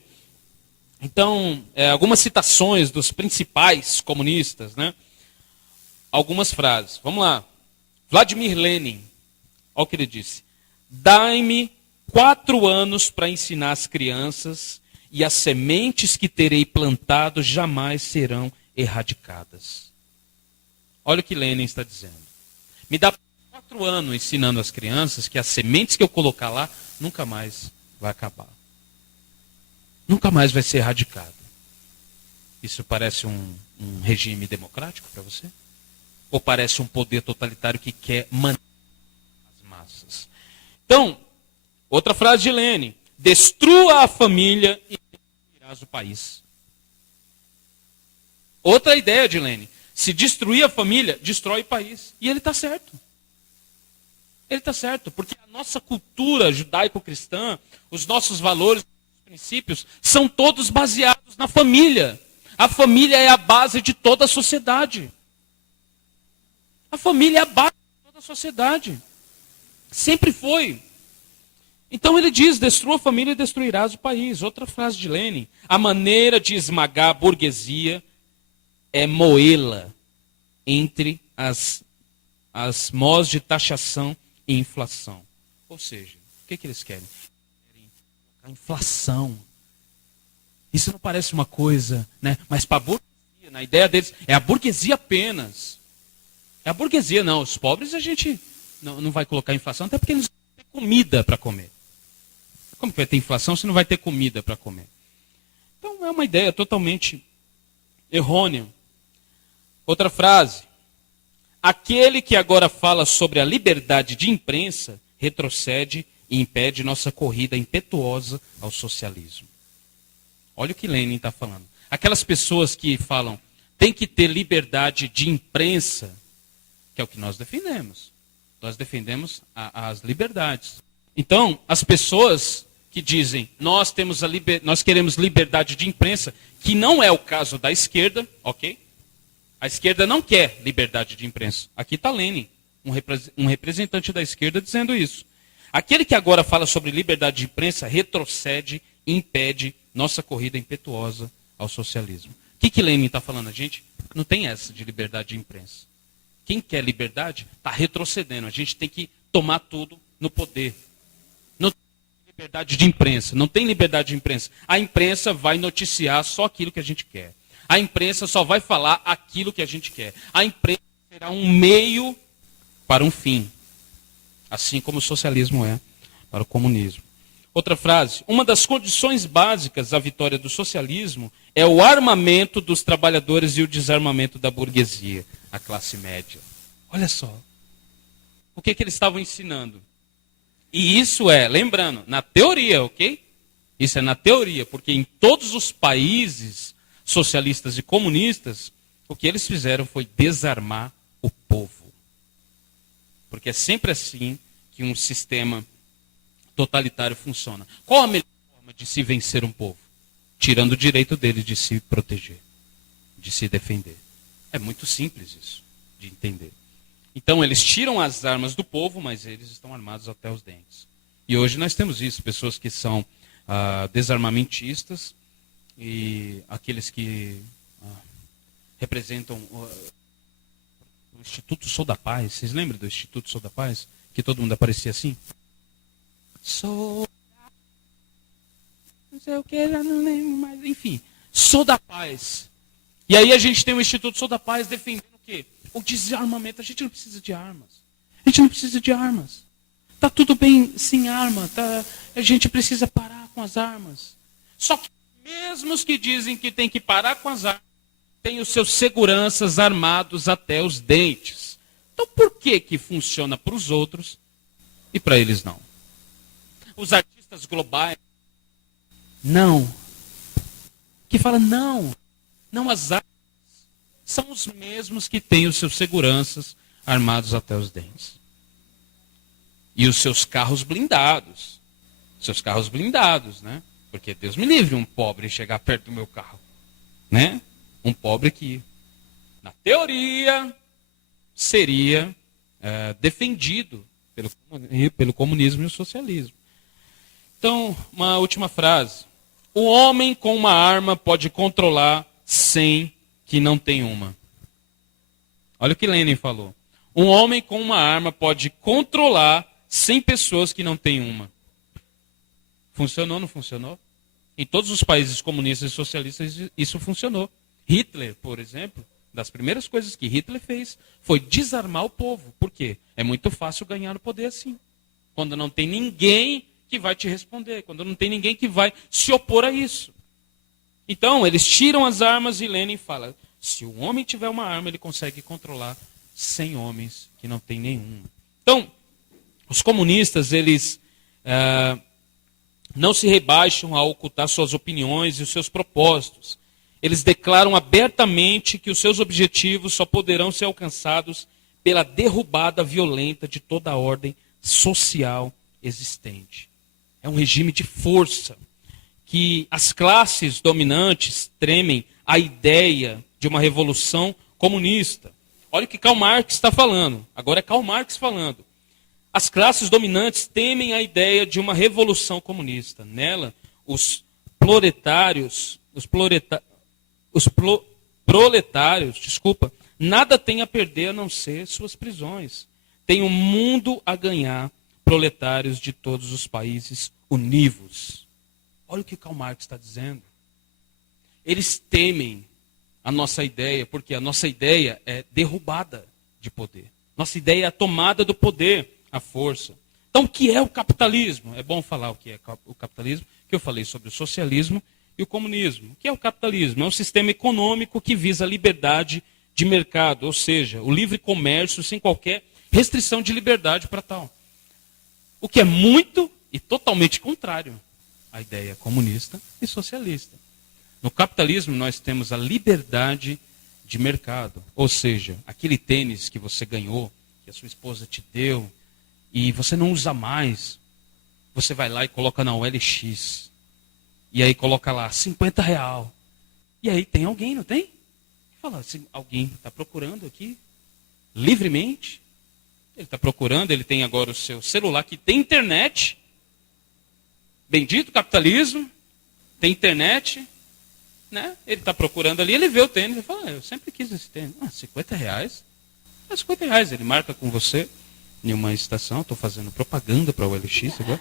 Então, algumas citações dos principais comunistas, né? Algumas frases. Vamos lá. Vladimir Lenin, olha o que ele disse. Dai-me 4 anos para ensinar as crianças e as sementes que terei plantado jamais serão erradicadas. Olha o que Lenin está dizendo. Me dá 4 anos ensinando as crianças que as sementes que eu colocar lá nunca mais vai acabar. Nunca mais vai ser erradicado. Isso parece um regime democrático para você? Ou parece um poder totalitário que quer manter as massas? Então, outra frase de Lenin. Destrua a família e destruirás o país. Outra ideia de Lenin. Se destruir a família, destrói o país. E ele está certo. Ele está certo, porque a nossa cultura judaico-cristã, os nossos valores, os princípios, são todos baseados na família. A família é a base de toda a sociedade. A família é a base de toda a sociedade. Sempre foi. Então ele diz, destrua a família e destruirás o país. Outra frase de Lenin. A maneira de esmagar a burguesia é moê-la entre as mós de taxação e inflação. Ou seja, o que eles querem? Querem colocar inflação. Isso não parece uma coisa, né? Mas para a burguesia, na ideia deles, é a burguesia apenas. É a burguesia, não. Os pobres a gente não vai colocar inflação, até porque eles não têm comida para comer. Como que vai ter inflação se não vai ter comida para comer? Então é uma ideia totalmente errônea. Outra frase. Aquele que agora fala sobre a liberdade de imprensa retrocede e impede nossa corrida impetuosa ao socialismo. Olha o que Lenin está falando. Aquelas pessoas que falam tem que ter liberdade de imprensa, que é o que nós defendemos. Nós defendemos as liberdades. Então, as pessoas que dizem nós queremos liberdade de imprensa, que não é o caso da esquerda, ok? A esquerda não quer liberdade de imprensa. Aqui está Lenin, um representante da esquerda, dizendo isso. Aquele que agora fala sobre liberdade de imprensa retrocede e impede nossa corrida impetuosa ao socialismo. O que Lenin está falando? A gente não tem essa de liberdade de imprensa. Quem quer liberdade está retrocedendo. A gente tem que tomar tudo no poder. Não tem liberdade de imprensa. Não tem liberdade de imprensa. A imprensa vai noticiar só aquilo que a gente quer. A imprensa só vai falar aquilo que a gente quer. A imprensa será um meio para um fim. Assim como o socialismo é para o comunismo. Outra frase. Uma das condições básicas da vitória do socialismo é o armamento dos trabalhadores e o desarmamento da burguesia, a classe média. Olha só. O que eles estavam ensinando? E isso é, lembrando, na teoria, ok? Isso é na teoria, porque em todos os países socialistas e comunistas, o que eles fizeram foi desarmar o povo. Porque é sempre assim que um sistema totalitário funciona. Qual a melhor forma de se vencer um povo? Tirando o direito dele de se proteger, de se defender. É muito simples isso, de entender. Então eles tiram as armas do povo, mas eles estão armados até os dentes. E hoje nós temos isso, pessoas que são desarmamentistas, e aqueles que representam o Instituto Sou da Paz. Vocês lembram do Instituto Sou da Paz? Que todo mundo aparecia assim? Sou não sei o que, já não lembro mais. Enfim, Sou da Paz. E aí a gente tem o Instituto Sou da Paz defendendo o quê? O desarmamento. A gente não precisa de armas. A gente não precisa de armas. Está tudo bem sem arma. A gente precisa parar com as armas. Só que mesmo os que dizem que tem que parar com as armas, têm os seus seguranças armados até os dentes. Então por que funciona para os outros e para eles não? Os artistas globais, não. Que falam não as armas. São os mesmos que têm os seus seguranças armados até os dentes. E os seus carros blindados. Seus carros blindados, né? Porque Deus me livre um pobre chegar perto do meu carro. Né? Um pobre que, na teoria, seria defendido pelo comunismo e o socialismo. Então, uma última frase. O homem com uma arma pode controlar 100 que não tem uma. Olha o que Lenin falou. Um homem com uma arma pode controlar 100 pessoas que não têm uma. Funcionou ou não funcionou? Em todos os países comunistas e socialistas isso funcionou. Hitler, por exemplo, das primeiras coisas que Hitler fez foi desarmar o povo. Por quê? É muito fácil ganhar o poder assim. Quando não tem ninguém que vai te responder, quando não tem ninguém que vai se opor a isso. Então, eles tiram as armas e Lenin fala, se o homem tiver uma arma, ele consegue controlar 100 homens que não tem nenhuma. Então, os comunistas, eles não se rebaixam a ocultar suas opiniões e os seus propósitos. Eles declaram abertamente que os seus objetivos só poderão ser alcançados pela derrubada violenta de toda a ordem social existente. É um regime de força, que as classes dominantes tremem à ideia de uma revolução comunista. Olha o que Karl Marx está falando. Agora é Karl Marx falando. As classes dominantes temem a ideia de uma revolução comunista. Nela, os proletários, nada têm a perder a não ser suas prisões. Tem um mundo a ganhar, proletários de todos os países univos. Olha o que Karl Marx está dizendo. Eles temem a nossa ideia, porque a nossa ideia é derrubada de poder. Nossa ideia é a tomada do poder, a força. Então, o que é o capitalismo? É bom falar o que é o capitalismo, que eu falei sobre o socialismo e o comunismo. O que é o capitalismo? É um sistema econômico que visa a liberdade de mercado, ou seja, o livre comércio sem qualquer restrição de liberdade para tal. O que é muito e totalmente contrário à ideia comunista e socialista. No capitalismo, nós temos a liberdade de mercado. Ou seja, aquele tênis que você ganhou, que a sua esposa te deu, e você não usa mais, você vai lá e coloca na OLX. E aí coloca lá, R$50. E aí tem alguém, não tem? Fala, se alguém está procurando aqui, livremente, ele está procurando, ele tem agora o seu celular que tem internet. Bendito capitalismo, tem internet. Né? Ele está procurando ali, ele vê o tênis e fala, eu sempre quis esse tênis. R$50? É R$50. Ele marca com você em uma estação, estou fazendo propaganda para o OLX agora.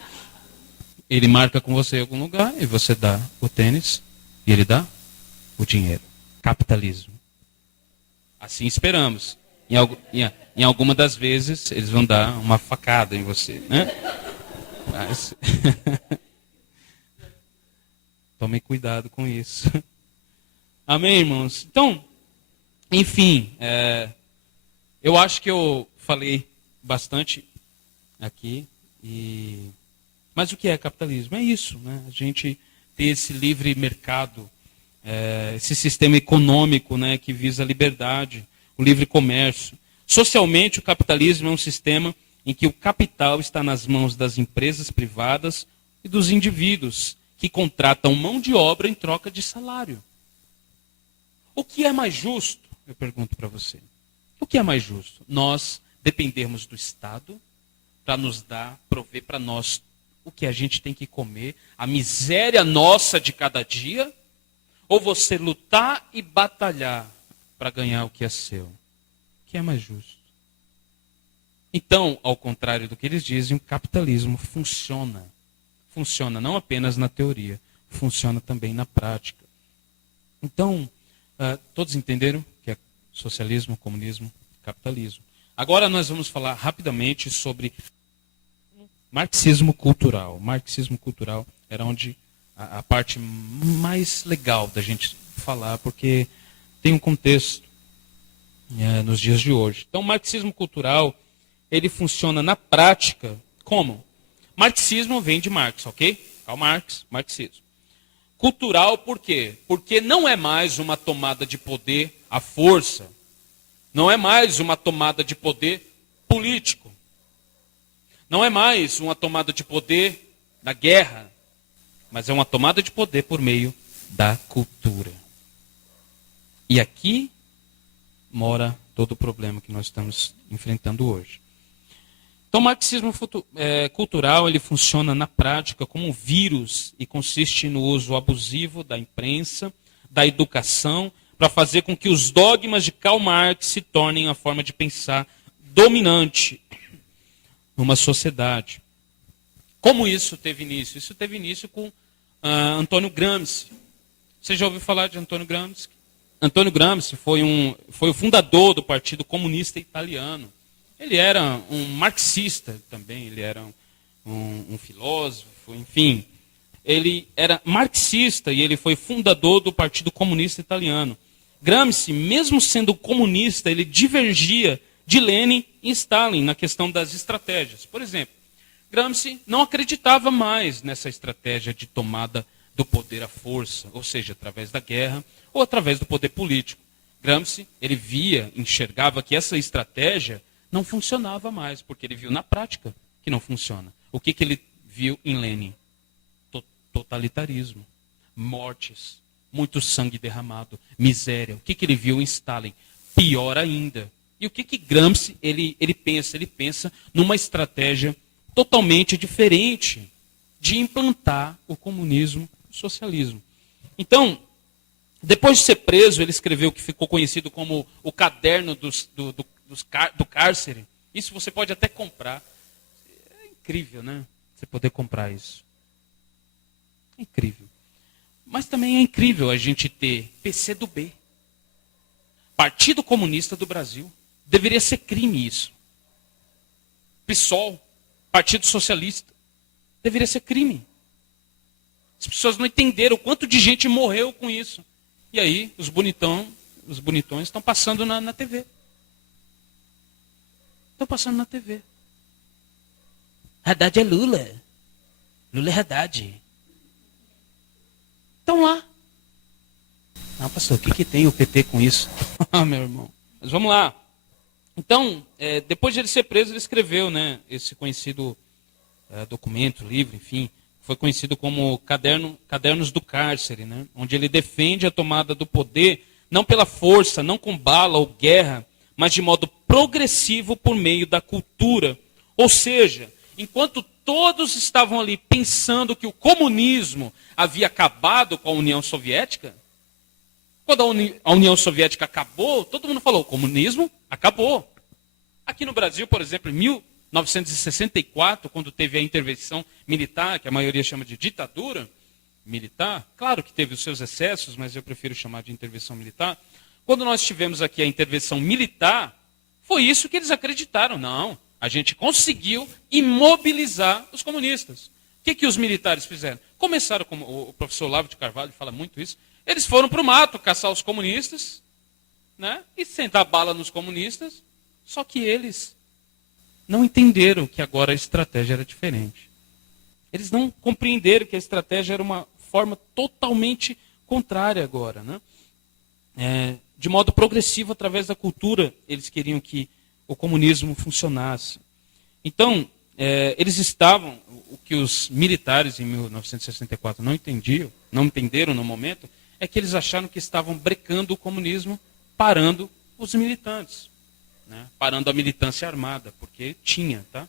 Ele marca com você em algum lugar e você dá o tênis e ele dá o dinheiro. Capitalismo. Assim esperamos. Em alguma das vezes eles vão dar uma facada em você. Né? Mas tome cuidado com isso. Amém, irmãos? Então, enfim, eu acho que eu falei bastante aqui. Mas o que é capitalismo? É isso, né? A gente ter esse livre mercado, esse sistema econômico, né, que visa a liberdade, o livre comércio. Socialmente, o capitalismo é um sistema em que o capital está nas mãos das empresas privadas e dos indivíduos que contratam mão de obra em troca de salário. O que é mais justo? Eu pergunto para você. O que é mais justo? Nós dependermos do Estado para nos dar, prover para nós o que a gente tem que comer, a miséria nossa de cada dia, ou você lutar e batalhar para ganhar o que é seu? O que é mais justo? Então, ao contrário do que eles dizem, o capitalismo funciona. Funciona não apenas na teoria, funciona também na prática. Então, todos entenderam o que é socialismo, comunismo, capitalismo. Agora nós vamos falar rapidamente sobre marxismo cultural. Marxismo cultural era onde a parte mais legal da gente falar, porque tem um contexto nos dias de hoje. Então, o marxismo cultural, ele funciona na prática como? Marxismo vem de Marx, ok? Karl Marx, marxismo. Cultural por quê? Porque não é mais uma tomada de poder à força. Não é mais uma tomada de poder político. Não é mais uma tomada de poder da guerra. Mas é uma tomada de poder por meio da cultura. E aqui mora todo o problema que nós estamos enfrentando hoje. Então, o marxismo cultural ele funciona na prática como um vírus e consiste no uso abusivo da imprensa, da educação, para fazer com que os dogmas de Karl Marx se tornem a forma de pensar dominante numa sociedade. Como isso teve início? Isso teve início com Antônio Gramsci. Você já ouviu falar de Antônio Gramsci? Antônio Gramsci foi o fundador do Partido Comunista Italiano. Ele era um marxista também, ele era um filósofo, enfim. Ele era marxista e ele foi fundador do Partido Comunista Italiano. Gramsci, mesmo sendo comunista, ele divergia de Lenin e Stalin na questão das estratégias. Por exemplo, Gramsci não acreditava mais nessa estratégia de tomada do poder à força, ou seja, através da guerra ou através do poder político. Gramsci, ele enxergava que essa estratégia não funcionava mais, porque ele viu na prática que não funciona. O que ele viu em Lenin? Totalitarismo, mortes, muito sangue derramado, miséria. O que ele viu em Stalin? Pior ainda. E o que Gramsci ele pensa? Ele pensa numa estratégia totalmente diferente de implantar o comunismo, o socialismo. Então, depois de ser preso, ele escreveu o que ficou conhecido como o Caderno do Cárcere. Isso você pode até comprar. É incrível, né? Você poder comprar isso. É incrível. Mas também é incrível a gente ter PCdoB. Partido Comunista do Brasil. Deveria ser crime isso. PSOL, Partido Socialista. Deveria ser crime. As pessoas não entenderam o quanto de gente morreu com isso. E aí, os bonitões estão passando na TV. Estão passando na TV. Haddad é Lula. Lula é Haddad. Estão lá. Não, pastor, o que tem o PT com isso? Ah, meu irmão. Mas vamos lá. Então, depois de ele ser preso, ele escreveu, né, esse conhecido documento, livro, enfim, foi conhecido como Cadernos do Cárcere, né, onde ele defende a tomada do poder, não pela força, não com bala ou guerra, mas de modo progressivo por meio da cultura. Ou seja, enquanto todos estavam ali pensando que o comunismo havia acabado com a União Soviética, quando a União Soviética acabou, todo mundo falou, o comunismo acabou. Aqui no Brasil, por exemplo, em 1964, quando teve a intervenção militar, que a maioria chama de ditadura militar, claro que teve os seus excessos, mas eu prefiro chamar de intervenção militar. Quando nós tivemos aqui a intervenção militar, foi isso que eles acreditaram. Não, a gente conseguiu imobilizar os comunistas. O que os militares fizeram? Começaram, como o professor Olavo de Carvalho fala muito isso, eles foram para o mato caçar os comunistas, né, e sentar bala nos comunistas, só que eles não entenderam que agora a estratégia era diferente. Eles não compreenderam que a estratégia era uma forma totalmente contrária agora, né? De modo progressivo, através da cultura, eles queriam que o comunismo funcionasse. Então, eles estavam, o que os militares em 1964 não entenderam no momento, é que eles acharam que estavam brecando o comunismo, parando os militantes, né? Parando a militância armada, porque tinha, tá?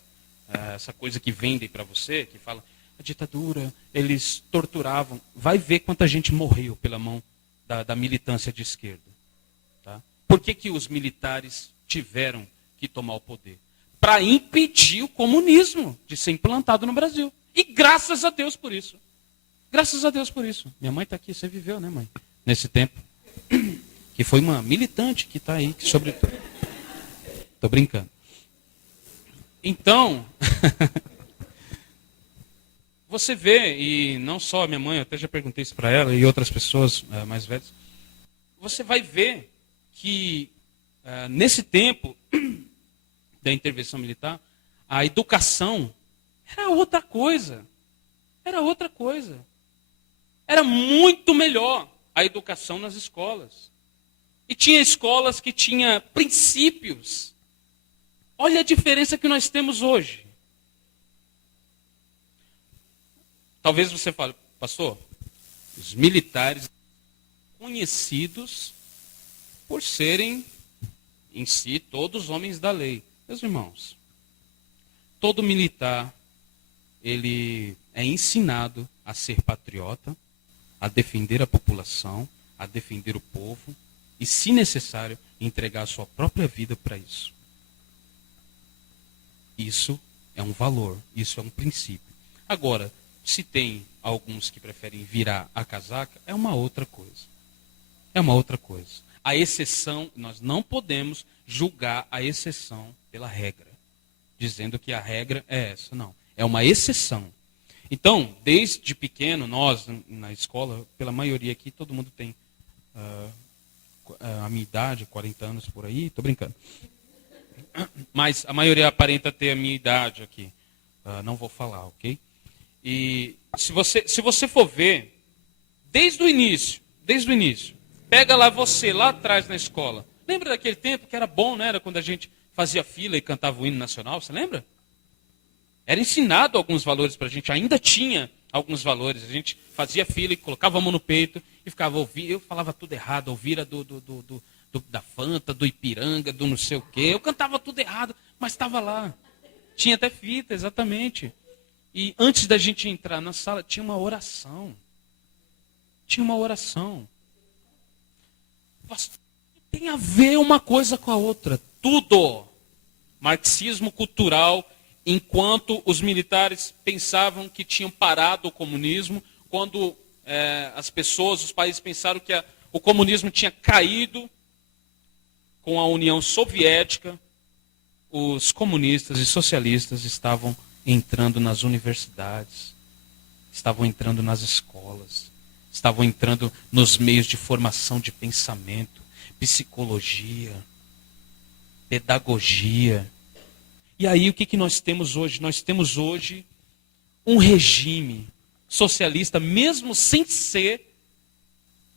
Essa coisa que vendem para você, que fala, a ditadura, eles torturavam. Vai ver quanta gente morreu pela mão da militância de esquerda. Tá? Por que os militares tiveram que tomar o poder? Para impedir o comunismo de ser implantado no Brasil. E graças a Deus por isso. Graças a Deus por isso. Minha mãe está aqui, você viveu, né, mãe? Nesse tempo. Que foi uma militante que está aí. Estou brincando. Então, você vê, e não só a minha mãe, eu até já perguntei isso para ela e outras pessoas mais velhas, você vai ver que nesse tempo da intervenção militar, a educação era outra coisa. Era outra coisa. Era muito melhor a educação nas escolas. E tinha escolas que tinham princípios. Olha a diferença que nós temos hoje. Talvez você fale, pastor, os militares conhecidos por serem, em si, todos homens da lei. Meus irmãos, todo militar, ele é ensinado a ser patriota, a defender a população, a defender o povo e, se necessário, entregar a sua própria vida para isso. Isso é um valor, isso é um princípio. Agora, se tem alguns que preferem virar a casaca, é uma outra coisa. É uma outra coisa. A exceção, nós não podemos julgar a exceção pela regra, dizendo que a regra é essa. Não, é uma exceção. Então, desde pequeno, nós, na escola, pela maioria aqui, todo mundo tem a minha idade, 40 anos por aí, estou brincando. Mas a maioria aparenta ter a minha idade aqui. Não vou falar, ok? E se você for ver, desde o início, pega lá você, lá atrás na escola. Lembra daquele tempo que era bom, não era? Quando a gente fazia fila e cantava o hino nacional, você lembra? Era ensinado alguns valores para a gente, ainda tinha alguns valores. A gente fazia fila e colocava a mão no peito e ficava ouvindo. Eu falava tudo errado, ouvira da Fanta, do Ipiranga, do não sei o quê. Eu cantava tudo errado, mas estava lá. Tinha até fita, exatamente. E antes da gente entrar na sala, tinha uma oração. Tinha uma oração. Tem a ver uma coisa com a outra. Tudo. Marxismo cultural, enquanto os militares pensavam que tinham parado o comunismo, quando as pessoas, os países pensaram que o comunismo tinha caído com a União Soviética, os comunistas e socialistas estavam entrando nas universidades, estavam entrando nas escolas, estavam entrando nos meios de formação de pensamento, psicologia, pedagogia. E aí o que nós temos hoje? Nós temos hoje um regime socialista, mesmo sem ser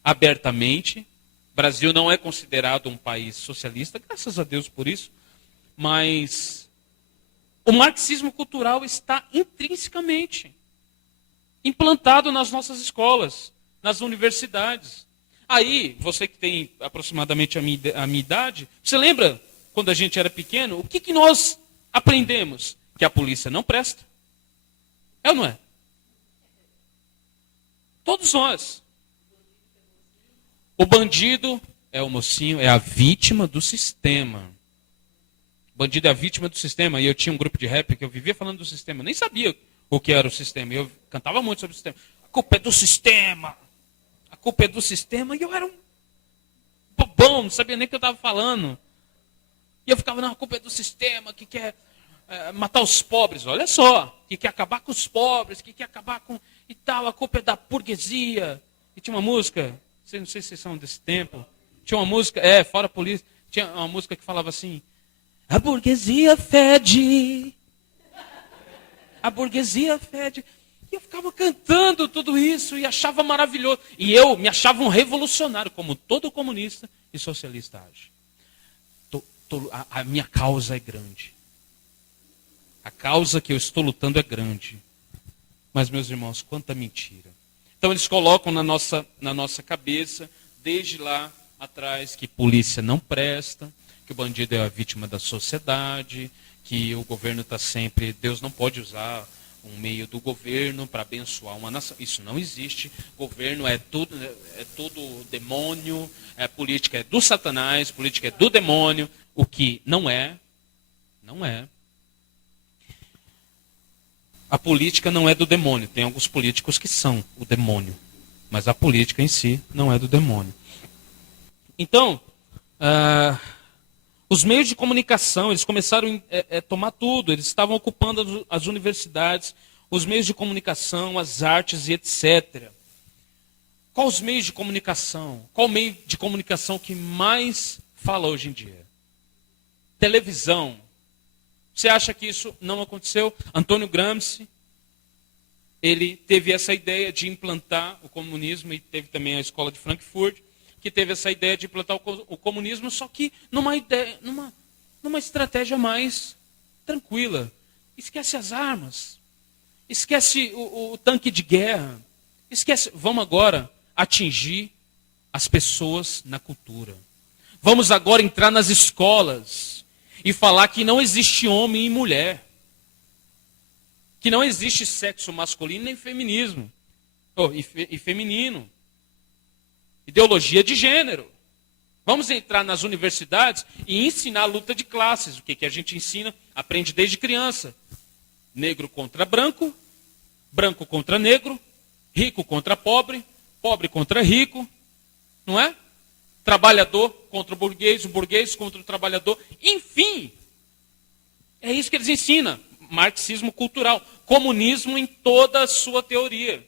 abertamente. O Brasil não é considerado um país socialista, graças a Deus por isso, mas o marxismo cultural está intrinsecamente implantado nas nossas escolas, nas universidades. Aí, você que tem aproximadamente a minha idade, você lembra quando a gente era pequeno, o que nós aprendemos? Que a polícia não presta. É ou não é? Todos nós. O bandido é o mocinho, é a vítima do sistema. O bandido é a vítima do sistema. E eu tinha um grupo de rap que eu vivia falando do sistema. Eu nem sabia o que era o sistema. Eu cantava muito sobre o sistema. A culpa é do sistema. A culpa é do sistema. E eu era um bobão, não sabia nem o que eu estava falando. E eu ficava, não, a culpa é do sistema, que quer matar os pobres. Olha só, que quer acabar com os pobres, que quer acabar com... E tal, a culpa é da burguesia. E tinha uma música, não sei se vocês são desse tempo, tinha uma música, fora a polícia, tinha uma música que falava assim, a burguesia fede, a burguesia fede. E eu ficava cantando tudo isso e achava maravilhoso. E eu me achava um revolucionário, como todo comunista e socialista age. A minha causa é grande. A causa que eu estou lutando é grande. Mas, meus irmãos, quanta mentira. Então, eles colocam na nossa cabeça, desde lá atrás, que polícia não presta, que o bandido é a vítima da sociedade, que o governo está sempre... Deus não pode usar um meio do governo para abençoar uma nação. Isso não existe. Governo é tudo demônio, política é do Satanás, política é do demônio. O que não é. A política não é do demônio. Tem alguns políticos que são o demônio. Mas a política em si não é do demônio. Então, os meios de comunicação, eles começaram a tomar tudo. Eles estavam ocupando as universidades, os meios de comunicação, as artes e etc. Quais os meios de comunicação? Qual o meio de comunicação que mais fala hoje em dia? Televisão. Você acha que isso não aconteceu? Antônio Gramsci, ele teve essa ideia de implantar o comunismo e teve também a escola de Frankfurt, que teve essa ideia de implantar o comunismo, só que numa estratégia mais tranquila. Esquece as armas, esquece o tanque de guerra, vamos agora atingir as pessoas na cultura. Vamos agora entrar nas escolas e falar que não existe homem e mulher. que não existe sexo masculino nem feminismo, e feminino. Ideologia de gênero. Vamos entrar nas universidades e ensinar a luta de classes. O que a gente ensina? Aprende desde criança. Negro contra branco, branco contra negro, rico contra pobre, pobre contra rico, não é? Trabalhador contra o burguês contra o trabalhador. Enfim, é isso que eles ensinam. Marxismo cultural, comunismo em toda a sua teoria,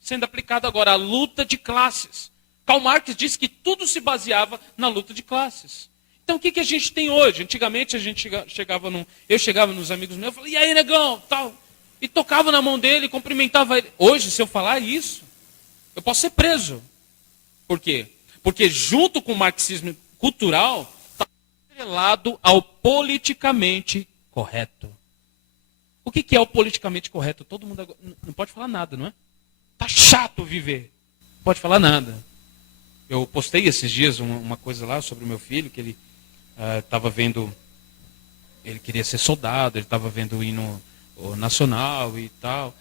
sendo aplicado agora à luta de classes. Karl Marx disse que tudo se baseava na luta de classes. Então o que a gente tem hoje? Antigamente eu chegava nos amigos meus e falava, e aí negão, tal, e tocava na mão dele, cumprimentava ele. Hoje, se eu falar isso, eu posso ser preso. Por quê? Porque junto com o marxismo cultural, está atrelado ao politicamente correto. O que é o politicamente correto? Todo mundo agora não pode falar nada, não é? Tá chato viver. Não pode falar nada. Eu postei esses dias uma coisa lá sobre o meu filho, que ele estava vendo, ele queria ser soldado, ele estava vendo o hino nacional e tal.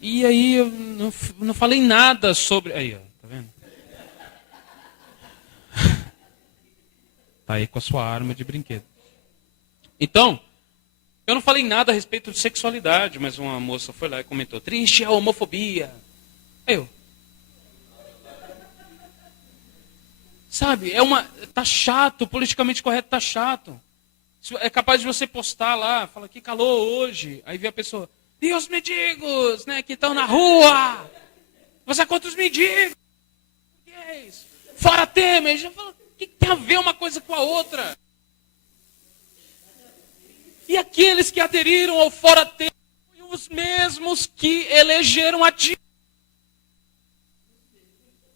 E aí eu não falei nada sobre... Aí, ó, tá vendo? Tá aí com a sua arma de brinquedo. Então, eu não falei nada a respeito de sexualidade, mas uma moça foi lá e comentou, triste é a homofobia. Aí eu... Sabe, tá chato, politicamente correto tá chato. É capaz de você postar lá, fala que calor hoje. Aí vem a pessoa, e os mendigos, né, que estão na rua? Você é contra os mendigos? O que é isso? Fora Temer. Já fala, o que tem a ver uma coisa com a outra? E aqueles que aderiram ao Fora Temer foram os mesmos que elegeram a Dilma.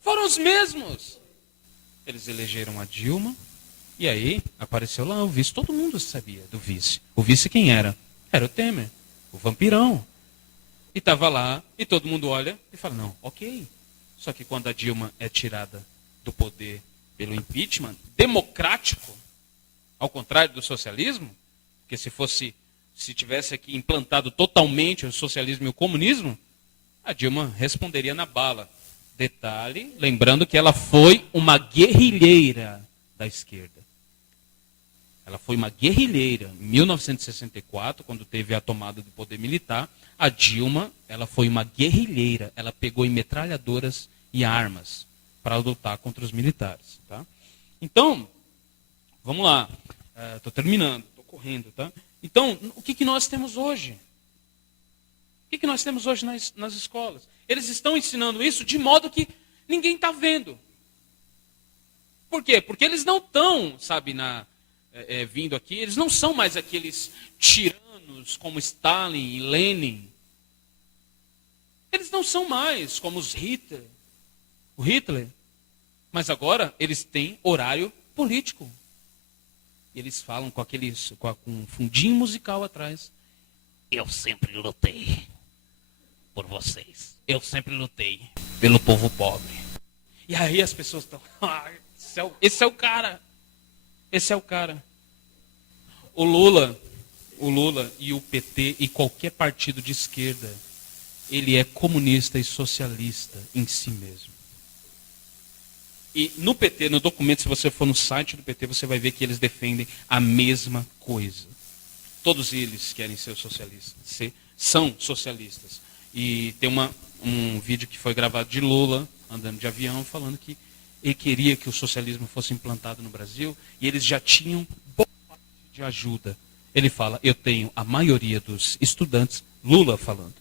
Foram os mesmos. Eles elegeram a Dilma, e aí apareceu lá o vice. Todo mundo sabia do vice. O vice quem era? Era o Temer, o vampirão. E estava lá, e todo mundo olha e fala, não, ok. Só que quando a Dilma é tirada do poder pelo impeachment democrático, ao contrário do socialismo, porque se tivesse aqui implantado totalmente o socialismo e o comunismo, a Dilma responderia na bala. Detalhe, lembrando que ela foi uma guerrilheira da esquerda. Ela foi uma guerrilheira. Em 1964, quando teve a tomada do poder militar, a Dilma, ela foi uma guerrilheira. Ela pegou em metralhadoras e armas para lutar contra os militares. Tá? Então, vamos lá. Estou terminando, estou correndo. Tá? Então, o que nós temos hoje? O que nós temos hoje nas escolas? Eles estão ensinando isso de modo que ninguém está vendo. Por quê? Porque eles não estão, sabe, vindo aqui, eles não são mais aqueles tiranos como Stalin e Lenin. Eles não são mais como os o Hitler. Mas agora eles têm horário político. E eles falam com um fundinho musical atrás. Eu sempre lutei por vocês. Eu sempre lutei pelo povo pobre. E aí as pessoas estão... esse é o cara. Esse é o cara. O Lula e o PT e qualquer partido de esquerda, ele é comunista e socialista em si mesmo. E no PT, no documento, se você for no site do PT, você vai ver que eles defendem a mesma coisa. Todos eles querem ser socialistas, são socialistas. E tem um vídeo que foi gravado de Lula, andando de avião, falando que ele queria que o socialismo fosse implantado no Brasil, e eles já tinham boa parte de ajuda. Ele fala, eu tenho a maioria dos estudantes, Lula falando,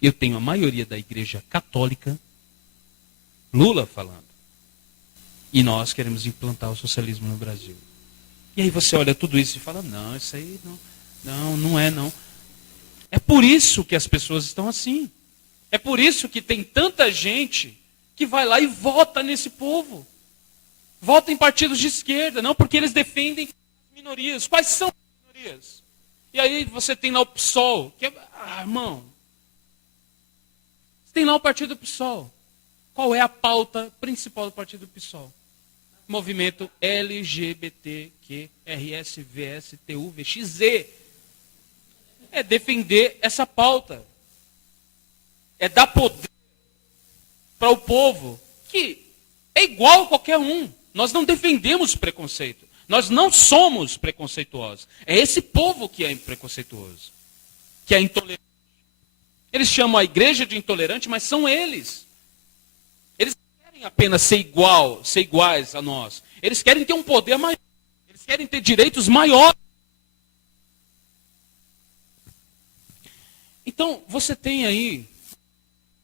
eu tenho a maioria da igreja católica, Lula falando, e nós queremos implantar o socialismo no Brasil. E aí você olha tudo isso e fala, não, isso aí não é não. É por isso que as pessoas estão assim. É por isso que tem tanta gente que vai lá e vota nesse povo. Vota em partidos de esquerda, não porque eles defendem minorias. Quais são as minorias? E aí você tem lá o PSOL, que é... irmão, você tem lá o partido PSOL. Qual é a pauta principal do partido PSOL? Movimento LGBTQRSVSTUVXZ. é defender essa pauta. É dar poder para o povo que é igual a qualquer um. Nós não defendemos preconceito. Nós não somos preconceituosos. É esse povo que é preconceituoso, que é intolerante. Eles chamam a igreja de intolerante, mas são eles. Eles não querem apenas ser iguais a nós. Eles querem ter um poder maior. Eles querem ter direitos maiores. Então, você tem aí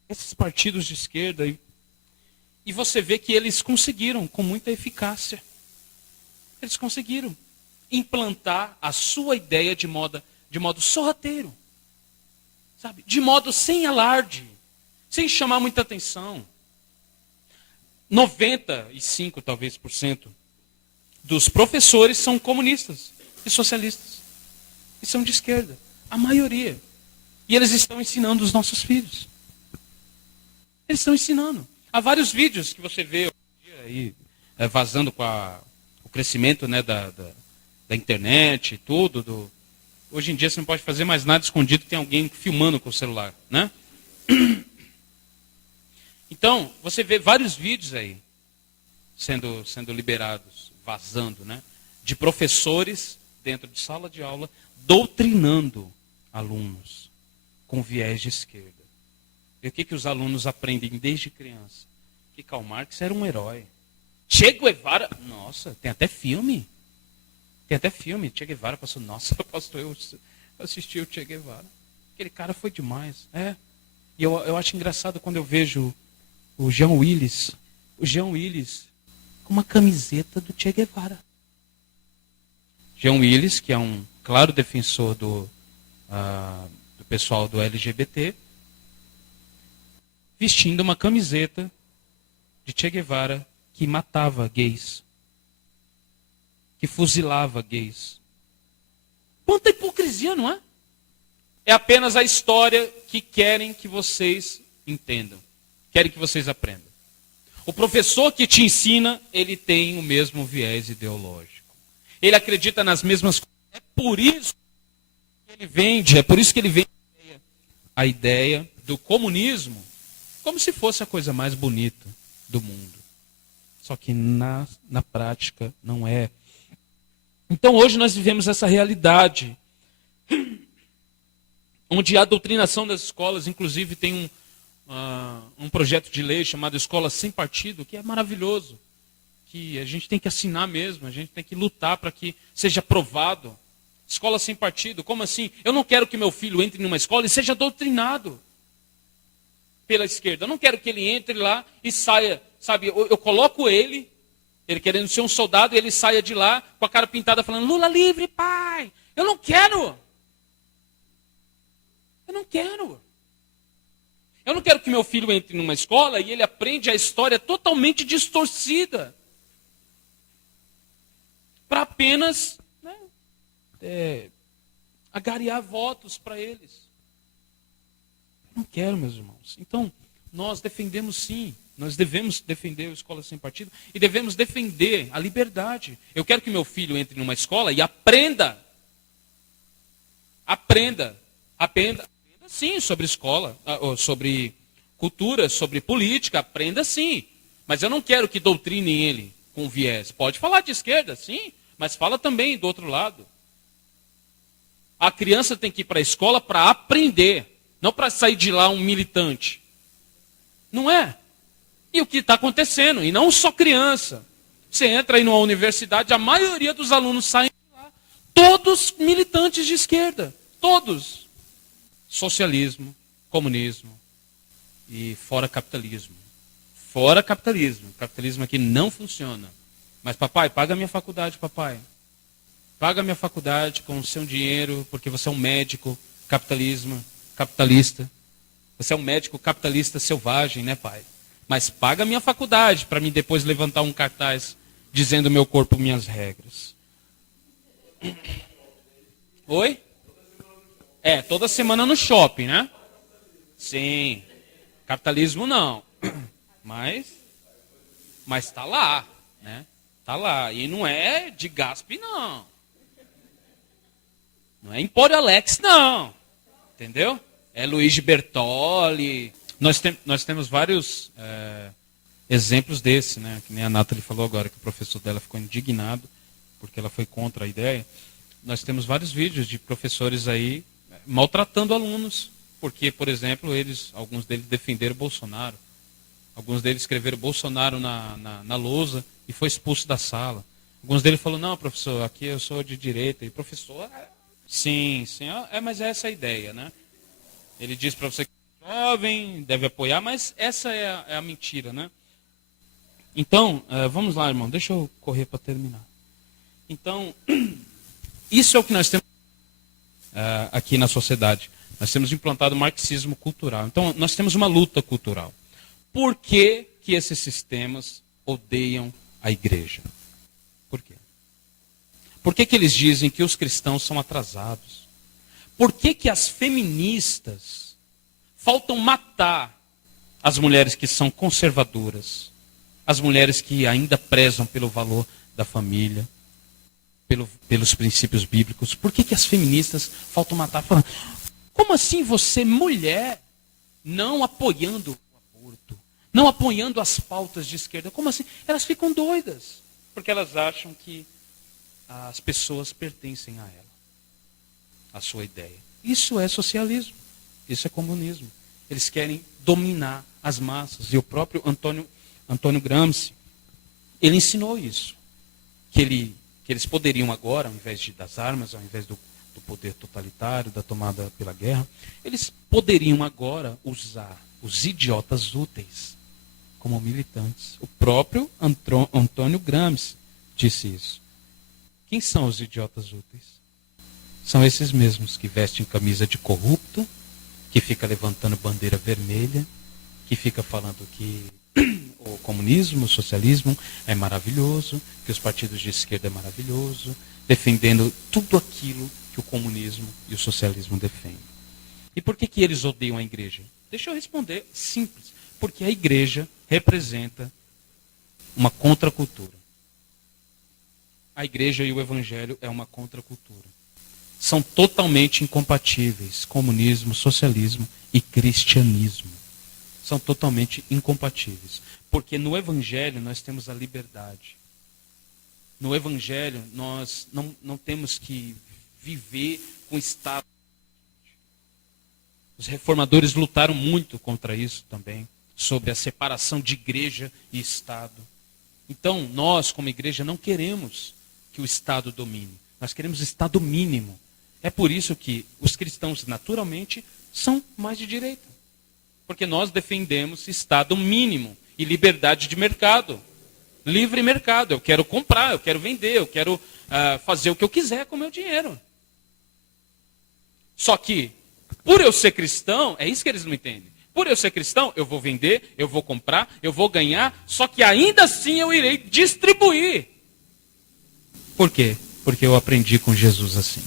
esses partidos de esquerda e você vê que eles conseguiram, com muita eficácia, eles conseguiram implantar a sua ideia de modo sorrateiro, sabe? De modo sem alarde, sem chamar muita atenção. 95, talvez, por cento dos professores são comunistas e socialistas. E são de esquerda, a maioria. E eles estão ensinando os nossos filhos. Eles estão ensinando. Há vários vídeos que você vê aí, vazando com o crescimento, né, da internet e tudo. Hoje em dia você não pode fazer mais nada escondido, tem alguém filmando com o celular, né? Então, você vê vários vídeos aí sendo liberados, vazando, né? De professores dentro de sala de aula doutrinando alunos com viés de esquerda. E o que os alunos aprendem desde criança? Que Karl Marx era um herói. Che Guevara, nossa, tem até filme. Che Guevara passou, nossa, pastor, eu assisti o Che Guevara. Aquele cara foi demais. E eu acho engraçado quando eu vejo o Jean Willis com uma camiseta do Che Guevara. Jean Willis, que é um claro defensor do pessoal do LGBT, vestindo uma camiseta de Che Guevara que matava gays, que fuzilava gays. Quanta hipocrisia, não é? É apenas a história que querem que vocês entendam, querem que vocês aprendam. O professor que te ensina, ele tem o mesmo viés ideológico. Ele acredita nas mesmas coisas. É por isso que ele vende a ideia do comunismo como se fosse a coisa mais bonita do mundo. Só que na prática não é. Então hoje nós vivemos essa realidade, onde a doutrinação das escolas, inclusive tem um projeto de lei chamado Escola Sem Partido, que é maravilhoso, que a gente tem que assinar mesmo, a gente tem que lutar para que seja aprovado. Escola sem partido, como assim? Eu não quero que meu filho entre numa escola e seja doutrinado pela esquerda. Eu não quero que ele entre lá e saia, sabe? Eu coloco ele querendo ser um soldado, e ele saia de lá com a cara pintada falando, Lula livre, pai! Eu não quero! Eu não quero! Eu não quero que meu filho entre numa escola e ele aprende a história totalmente distorcida. Para apenas agariar votos para eles. Não quero, meus irmãos. Então, nós defendemos sim. Nós devemos defender a escola sem partido e devemos defender a liberdade. Eu quero que meu filho entre numa escola e aprenda. Aprenda sim sobre escola, sobre cultura, sobre política, aprenda sim. Mas eu não quero que doutrinem ele com viés. Pode falar de esquerda, sim, mas fala também do outro lado. A criança tem que ir para a escola para aprender, não para sair de lá um militante. Não é? E o que está acontecendo? E não só criança. Você entra aí numa universidade, a maioria dos alunos saem de lá. Todos militantes de esquerda. Todos. Socialismo, comunismo e fora capitalismo. Fora capitalismo. Capitalismo aqui não funciona. Mas papai, paga a minha faculdade, papai. Paga a minha faculdade com o seu dinheiro, porque você é um médico capitalista. Você é um médico capitalista selvagem, né, pai? Mas paga a minha faculdade para mim depois levantar um cartaz dizendo meu corpo, minhas regras. Oi? Toda semana no shopping, né? Sim. Capitalismo não. Mas está lá, né? Está lá. E não é de Gasp, não. Não é Empório Alex, não. Entendeu? É Luigi Bertoli. Nós temos vários exemplos desse, né? Que nem a Nathalie falou agora, que o professor dela ficou indignado porque ela foi contra a ideia. Nós temos vários vídeos de professores aí maltratando alunos, porque, por exemplo, alguns deles defenderam Bolsonaro. Alguns deles escreveram Bolsonaro na lousa e foi expulso da sala. Alguns deles falaram, não, professor, aqui eu sou de direita. E professor, sim, mas essa é a ideia, né? Ele diz para você que é jovem, deve apoiar, mas essa é a mentira, né? Então, vamos lá, irmão, deixa eu correr para terminar. Então, isso é o que nós temos aqui na sociedade. Nós temos implantado o marxismo cultural. Então, nós temos uma luta cultural. Por que esses sistemas odeiam a igreja? Por quê? Por que eles dizem que os cristãos são atrasados? Por que as feministas faltam matar as mulheres que são conservadoras? As mulheres que ainda prezam pelo valor da família, pelos princípios bíblicos. Por que as feministas faltam matar? Falando, como assim você, mulher, não apoiando o aborto, não apoiando as pautas de esquerda? Como assim? Elas ficam doidas, porque elas acham que as pessoas pertencem a ela, a sua ideia. Isso é socialismo, isso é comunismo. Eles querem dominar as massas. E o próprio Antônio Gramsci, ele ensinou isso. Que eles poderiam agora, ao invés das armas, ao invés do poder totalitário, da tomada pela guerra, eles poderiam agora usar os idiotas úteis como militantes. O próprio Antônio Gramsci disse isso. Quem são os idiotas úteis? São esses mesmos que vestem camisa de corrupto, que fica levantando bandeira vermelha, que fica falando que o comunismo, o socialismo é maravilhoso, que os partidos de esquerda é maravilhoso, defendendo tudo aquilo que o comunismo e o socialismo defendem. E por que eles odeiam a igreja? Deixa eu responder simples. Porque a igreja representa uma contracultura. A igreja e o evangelho é uma contracultura. São totalmente incompatíveis. Comunismo, socialismo e cristianismo. São totalmente incompatíveis. Porque no evangelho nós temos a liberdade. No evangelho nós não temos que viver com o Estado. Os reformadores lutaram muito contra isso também, sobre a separação de igreja e Estado. Então, nós, como igreja, não queremos que o Estado domine. Nós queremos Estado mínimo. É por isso que os cristãos, naturalmente, são mais de direita. Porque nós defendemos Estado mínimo e liberdade de mercado. Livre mercado. Eu quero comprar, eu quero vender, eu quero fazer o que eu quiser com o meu dinheiro. Só que, por eu ser cristão, é isso que eles não entendem. Por eu ser cristão, eu vou vender, eu vou comprar, eu vou ganhar, só que ainda assim eu irei distribuir. Por quê? Porque eu aprendi com Jesus assim.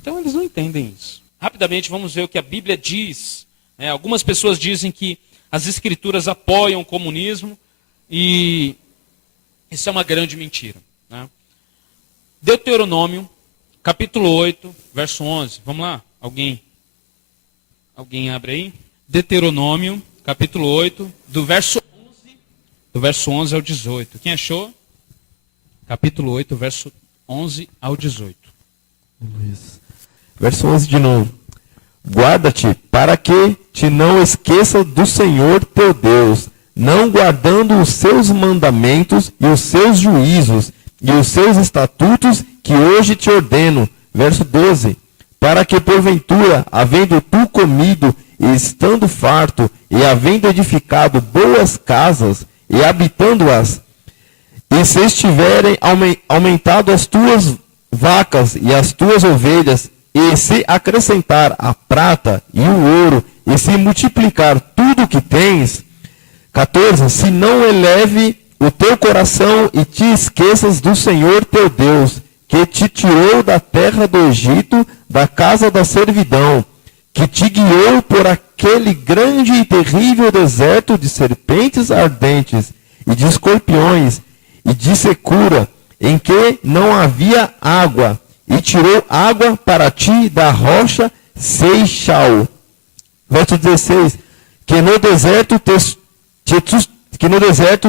Então eles não entendem isso. Rapidamente vamos ver o que a Bíblia diz. Algumas pessoas dizem que as escrituras apoiam o comunismo e isso é uma grande mentira. Né? Deuteronômio, capítulo 8, verso 11. Vamos lá? Alguém abre aí? Deuteronômio, capítulo 8, do verso 11 ao 18. Quem achou? Capítulo 8, verso 11 ao 18. Isso. Verso 11 de novo. Guarda-te para que te não esqueça do Senhor teu Deus, não guardando os seus mandamentos e os seus juízos e os seus estatutos que hoje te ordeno. Verso 12. Para que porventura, havendo tu comido e estando farto, e havendo edificado boas casas, e habitando-as, e se estiverem aumentado as tuas vacas e as tuas ovelhas, e se acrescentar a prata e o ouro, e se multiplicar tudo o que tens. 14. Se não eleve o teu coração e te esqueças do Senhor teu Deus, que te tirou da terra do Egito, da casa da servidão, que te guiou por aquele grande e terrível deserto de serpentes ardentes, e de escorpiões, e de secura, em que não havia água, e tirou água para ti da rocha Seixal. Verso 16. Que no deserto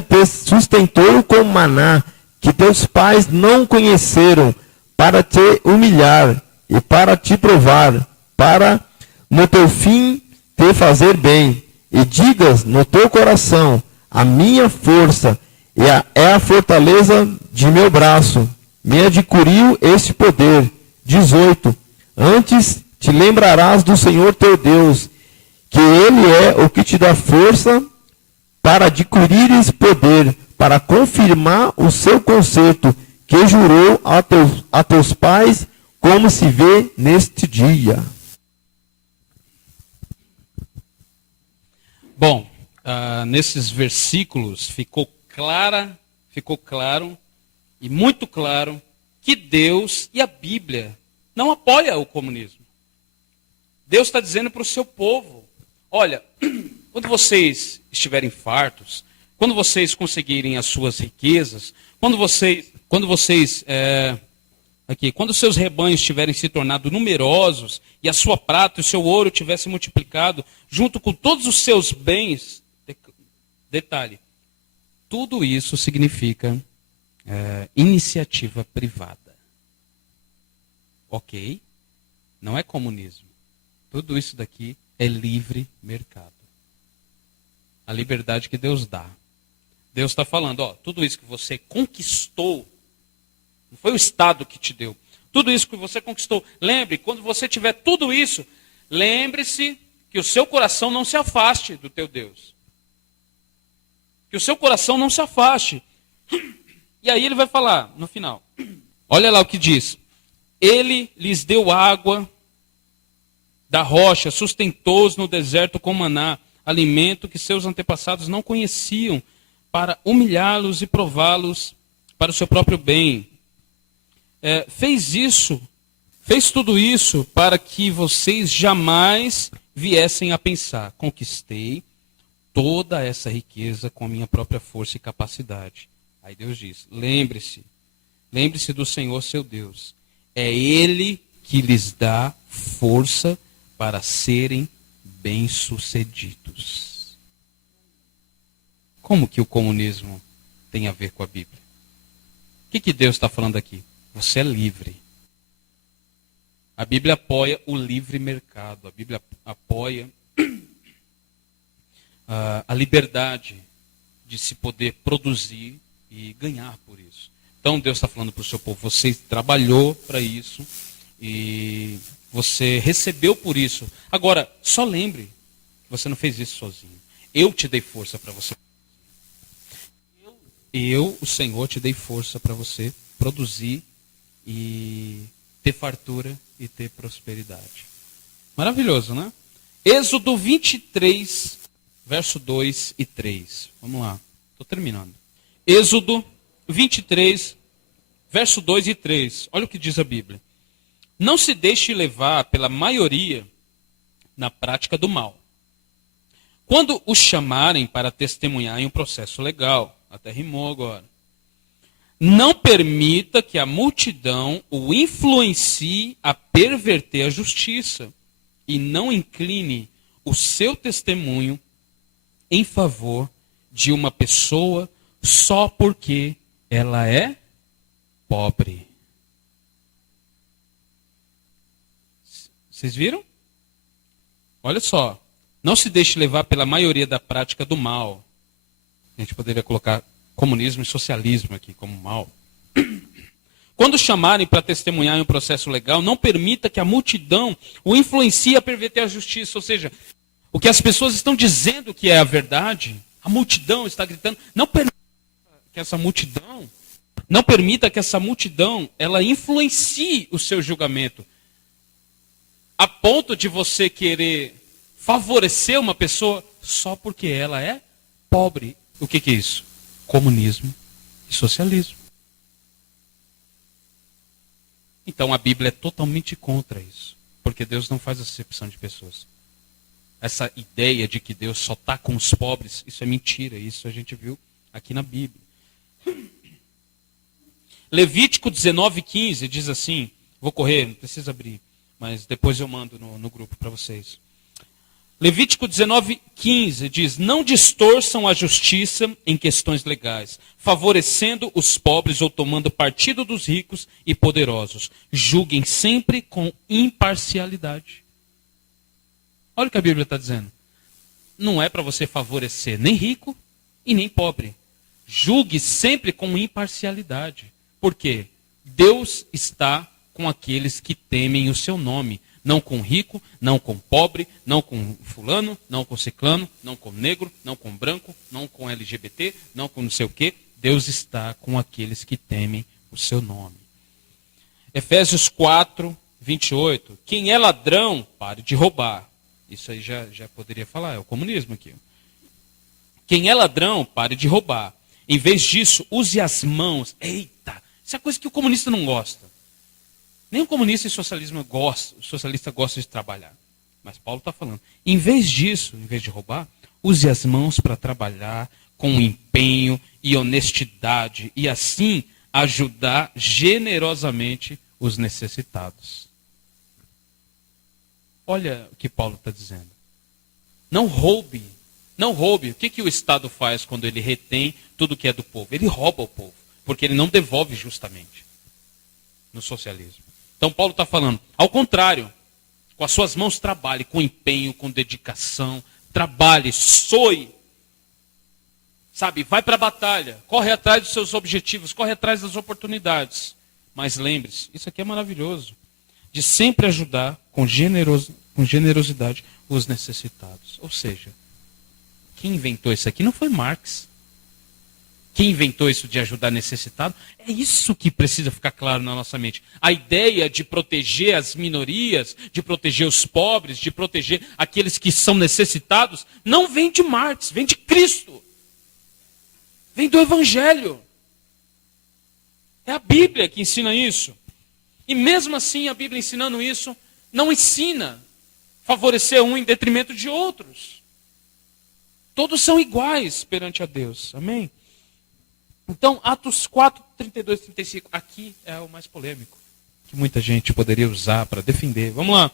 te sustentou com maná, que teus pais não conheceram, para te humilhar e para te provar, para no teu fim te fazer bem. E digas no teu coração, a minha força é a fortaleza de meu braço, me adquiriu este poder. 18. Antes te lembrarás do Senhor teu Deus, que Ele é o que te dá força para adquirires poder, para confirmar o seu concerto, que jurou a teus pais, como se vê neste dia. Bom, nesses versículos ficou claro e muito claro que Deus e a Bíblia não apoiam o comunismo. Deus está dizendo para o seu povo, olha, quando vocês estiverem fartos, quando vocês conseguirem as suas riquezas, quando seus rebanhos tiverem se tornado numerosos e a sua prata e o seu ouro tivessem multiplicado, junto com todos os seus bens, detalhe, tudo isso significa iniciativa privada. Ok? Não é comunismo. Tudo isso daqui é livre mercado. A liberdade que Deus dá. Deus está falando, tudo isso que você conquistou, não foi o Estado que te deu. Tudo isso que você conquistou. Lembre, quando você tiver tudo isso, lembre-se que o seu coração não se afaste do teu Deus. Que o seu coração não se afaste. E aí ele vai falar no final. Olha lá o que diz. Ele lhes deu água da rocha, sustentou-os no deserto com maná, alimento que seus antepassados não conheciam, para humilhá-los e prová-los para o seu próprio bem. Fez tudo isso para que vocês jamais viessem a pensar, conquistei toda essa riqueza com a minha própria força e capacidade. Aí Deus diz, lembre-se do Senhor seu Deus. É Ele que lhes dá força para serem bem-sucedidos. Como que o comunismo tem a ver com a Bíblia? O que Deus está falando aqui? Você é livre. A Bíblia apoia o livre mercado. A Bíblia apoia a liberdade de se poder produzir e ganhar por isso. Então Deus está falando para o seu povo, você trabalhou para isso e você recebeu por isso. Agora, só lembre que você não fez isso sozinho. Eu te dei força para você. Eu, o Senhor, te dei força para você produzir e ter fartura e ter prosperidade. Maravilhoso, né? Êxodo 23, verso 2 e 3. Vamos lá, estou terminando. Êxodo 23, verso 2 e 3. Olha o que diz a Bíblia. Não se deixe levar pela maioria na prática do mal. Quando os chamarem para testemunhar em um processo legal, até rimou agora, não permita que a multidão o influencie a perverter a justiça e não incline o seu testemunho em favor de uma pessoa só porque ela é pobre. Vocês viram? Olha só. Não se deixe levar pela maioria da prática do mal. A gente poderia colocar comunismo e socialismo aqui como mal. Quando chamarem para testemunhar em um processo legal, não permita que a multidão o influencie a perverter a justiça. Ou seja, o que as pessoas estão dizendo que é a verdade, a multidão está gritando, não permita que essa multidão ela influencie o seu julgamento. A ponto de você querer favorecer uma pessoa só porque ela é pobre. O que é isso? Comunismo e socialismo. Então a Bíblia é totalmente contra isso. Porque Deus não faz acepção de pessoas. Essa ideia de que Deus só está com os pobres, isso é mentira. Isso a gente viu aqui na Bíblia. Levítico 19:15 diz assim, vou correr, não precisa abrir. mas depois eu mando no grupo para vocês. Levítico 19:15 diz: não distorçam a justiça em questões legais, favorecendo os pobres ou tomando partido dos ricos e poderosos. Julguem sempre com imparcialidade. Olha o que a Bíblia está dizendo. Não é para você favorecer nem rico e nem pobre. Julgue sempre com imparcialidade. Por quê? Deus está com aqueles que temem o seu nome. Não com rico, não com pobre, não com fulano, não com ciclano, não com negro, não com branco, não com LGBT, não com não sei o quê. Deus está com aqueles que temem o seu nome. Efésios 4:28. Quem é ladrão, pare de roubar. Isso aí já poderia falar, é o comunismo aqui. Quem é ladrão, pare de roubar. Em vez disso, use as mãos. Eita, isso é coisa que o comunista não gosta. Nem o comunista e o socialista gosta de trabalhar. Mas Paulo está falando. Em vez disso, em vez de roubar, use as mãos para trabalhar com empenho e honestidade e assim ajudar generosamente os necessitados. Olha o que Paulo está dizendo. Não roube. Não roube. O que o Estado faz quando ele retém tudo que é do povo? Ele rouba o povo, porque ele não devolve justamente no socialismo. Então Paulo está falando, ao contrário, com as suas mãos trabalhe, com empenho, com dedicação, trabalhe, soe, sabe, vai para a batalha, corre atrás dos seus objetivos, corre atrás das oportunidades. Mas lembre-se, isso aqui é maravilhoso, de sempre ajudar com generosidade os necessitados. Ou seja, quem inventou isso aqui não foi Marx. Quem inventou isso de ajudar necessitado? É isso que precisa ficar claro na nossa mente. A ideia de proteger as minorias, de proteger os pobres, de proteger aqueles que são necessitados, não vem de Marx, vem de Cristo. Vem do Evangelho. É a Bíblia que ensina isso. E mesmo assim, a Bíblia ensinando isso, não ensina favorecer um em detrimento de outros. Todos são iguais perante a Deus. Amém? Então, Atos 4, 32 e 35, aqui é o mais polêmico, que muita gente poderia usar para defender. Vamos lá.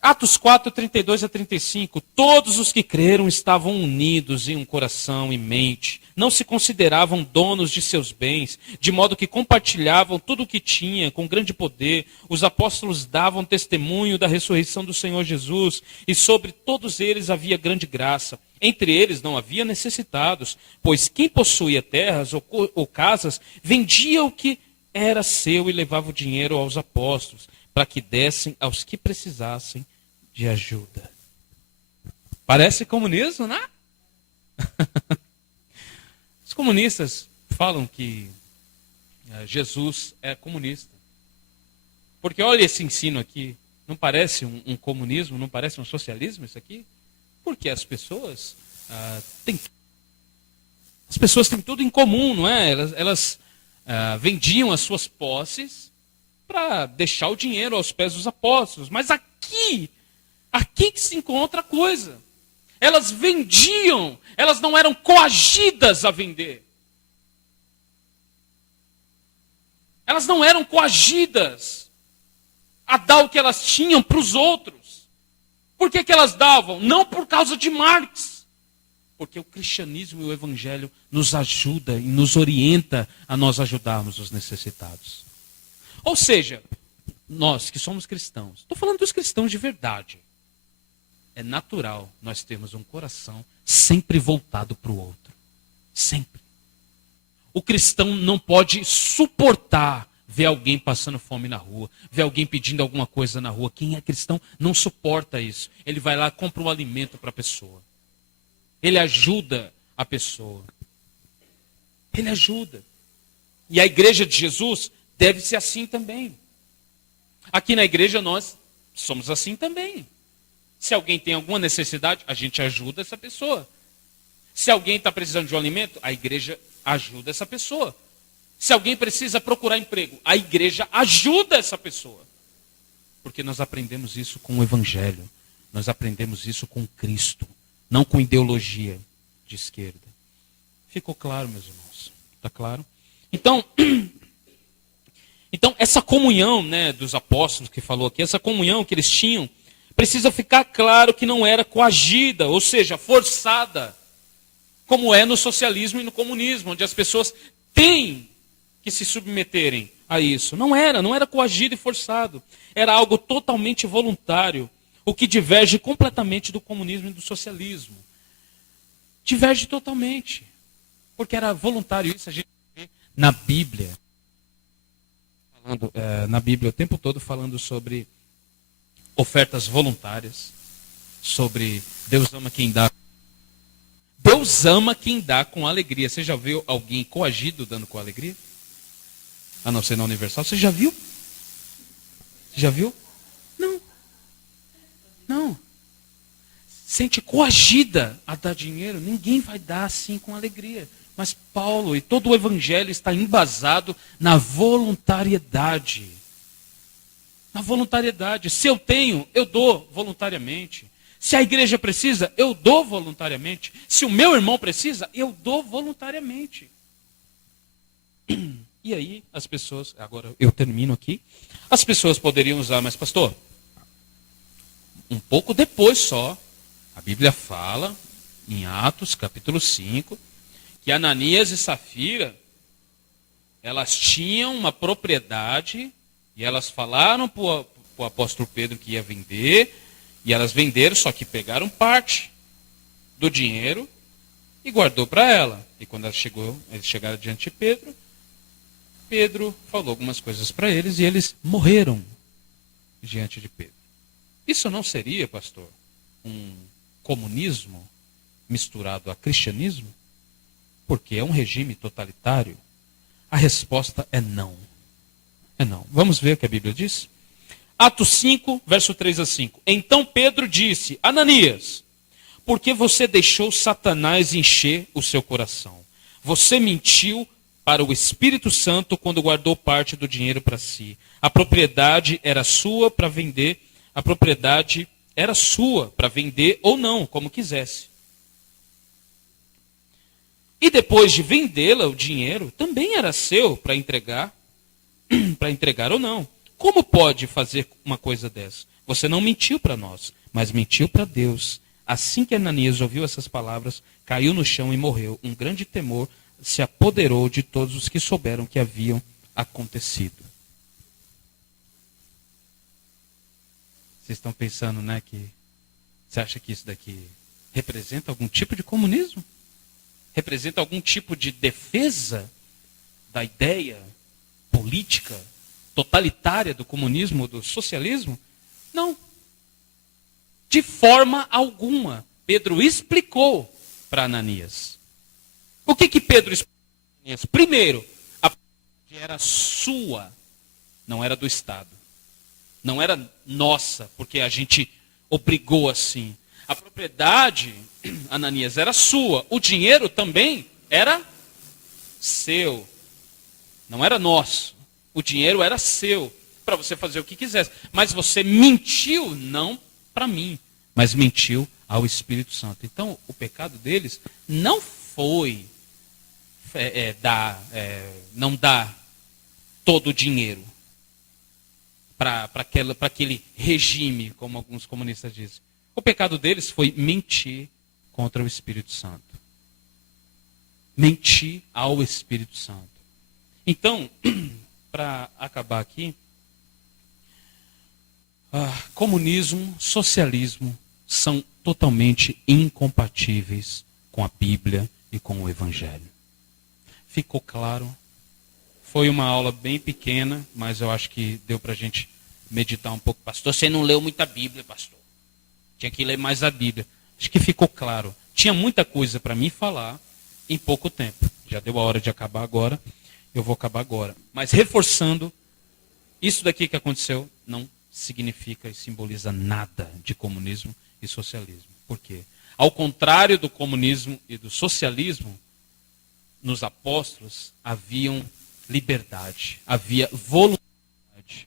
Atos 4, 32 a 35, todos os que creram estavam unidos em um coração e mente, não se consideravam donos de seus bens, de modo que compartilhavam tudo o que tinham com grande poder. Os apóstolos davam testemunho da ressurreição do Senhor Jesus, e sobre todos eles havia grande graça. Entre eles não havia necessitados, pois quem possuía terras ou casas, vendia o que era seu e levava o dinheiro aos apóstolos, para que dessem aos que precisassem de ajuda. Parece comunismo, né? Os comunistas falam que Jesus é comunista. Porque olha esse ensino aqui. Não parece um comunismo, não parece um socialismo isso aqui? Porque as pessoas têm tudo em comum, não é? Elas vendiam as suas posses para deixar o dinheiro aos pés dos apóstolos. Mas aqui que se encontra a coisa. Elas vendiam, elas não eram coagidas a vender. Elas não eram coagidas a dar o que elas tinham para os outros. Por que elas davam? Não por causa de Marx. Porque o cristianismo e o evangelho nos ajuda e nos orienta a nós ajudarmos os necessitados. Ou seja, nós que somos cristãos, estou falando dos cristãos de verdade, é natural nós termos um coração sempre voltado para o outro. Sempre. O cristão não pode suportar ver alguém passando fome na rua, ver alguém pedindo alguma coisa na rua. Quem é cristão não suporta isso. Ele vai lá e compra um alimento para a pessoa. Ele ajuda a pessoa. Ele ajuda. E a igreja de Jesus deve ser assim também. Aqui na igreja nós somos assim também. Se alguém tem alguma necessidade, a gente ajuda essa pessoa. Se alguém está precisando de um alimento, a igreja ajuda essa pessoa. Se alguém precisa procurar emprego, a igreja ajuda essa pessoa. Porque nós aprendemos isso com o Evangelho. Nós aprendemos isso com Cristo. Não com ideologia de esquerda. Ficou claro, meus irmãos? Está claro? Então, Então, essa comunhão, né, dos apóstolos que falou aqui, essa comunhão que eles tinham, precisa ficar claro que não era coagida, ou seja, forçada, como é no socialismo e no comunismo, onde as pessoas têm que se submeterem a isso. Não era coagido e forçado. Era algo totalmente voluntário, o que diverge completamente do comunismo e do socialismo. Diverge totalmente, porque era voluntário. Isso a gente vê na Bíblia. Na Bíblia o tempo todo falando sobre ofertas voluntárias, sobre Deus ama quem dá. Deus ama quem dá com alegria. Você já viu alguém coagido dando com alegria? A não ser na Universal. Você já viu? Você já viu? Não. Não. Sente coagida a dar dinheiro, ninguém vai dar assim com alegria. Mas Paulo e todo o evangelho está embasado na voluntariedade. Na voluntariedade. Se eu tenho, eu dou voluntariamente. Se a igreja precisa, eu dou voluntariamente. Se o meu irmão precisa, eu dou voluntariamente. E aí as pessoas, agora eu termino aqui, as pessoas poderiam usar, mas pastor, um pouco depois só, a Bíblia fala, em Atos capítulo 5, que Ananias e Safira, elas tinham uma propriedade e elas falaram para o apóstolo Pedro que ia vender, e elas venderam, só que pegaram parte do dinheiro e guardou para ela. E quando eles chegaram diante de Pedro, Pedro falou algumas coisas para eles e eles morreram diante de Pedro. Isso não seria, pastor, um comunismo misturado a cristianismo? Porque é um regime totalitário? A resposta é não. É não. Vamos ver o que a Bíblia diz? Atos 5, verso 3 a 5. Então Pedro disse: Ananias, por que você deixou Satanás encher o seu coração? Você mentiu para o Espírito Santo quando guardou parte do dinheiro para si. A propriedade era sua para vender, a propriedade era sua para vender ou não, como quisesse. E depois de vendê-la, o dinheiro também era seu para entregar ou não. Como pode fazer uma coisa dessa? Você não mentiu para nós, mas mentiu para Deus. Assim que Ananias ouviu essas palavras, caiu no chão e morreu. Um grande temor se apoderou de todos os que souberam que haviam acontecido. Vocês estão pensando, né, que você acha que isso daqui representa algum tipo de comunismo? Representa algum tipo de defesa da ideia política totalitária do comunismo, do socialismo? Não. De forma alguma. Pedro explicou para Ananias. O que Pedro explicou para Ananias? Primeiro, a propriedade era sua, não era do Estado. Não era nossa, porque a gente obrigou assim. A propriedade, Ananias, era sua. O dinheiro também era seu. Não era nosso. O dinheiro era seu, para você fazer o que quisesse. Mas você mentiu, não para mim, mas mentiu ao Espírito Santo. Então, o pecado deles não foi não dar todo o dinheiro para aquele regime, como alguns comunistas dizem. O pecado deles foi mentir contra o Espírito Santo. Mentir ao Espírito Santo. Então, para acabar aqui, comunismo, socialismo são totalmente incompatíveis com a Bíblia e com o Evangelho. Ficou claro? Foi uma aula bem pequena, mas eu acho que deu para a gente meditar um pouco. Pastor, você não leu muita Bíblia, pastor. Tinha que ler mais a Bíblia. Acho que ficou claro. Tinha muita coisa para mim falar em pouco tempo. Já deu a hora de acabar agora. Eu vou acabar agora. Mas reforçando, isso daqui que aconteceu não significa e simboliza nada de comunismo e socialismo. Por quê? Ao contrário do comunismo e do socialismo, nos apóstolos haviam liberdade, havia voluntariedade.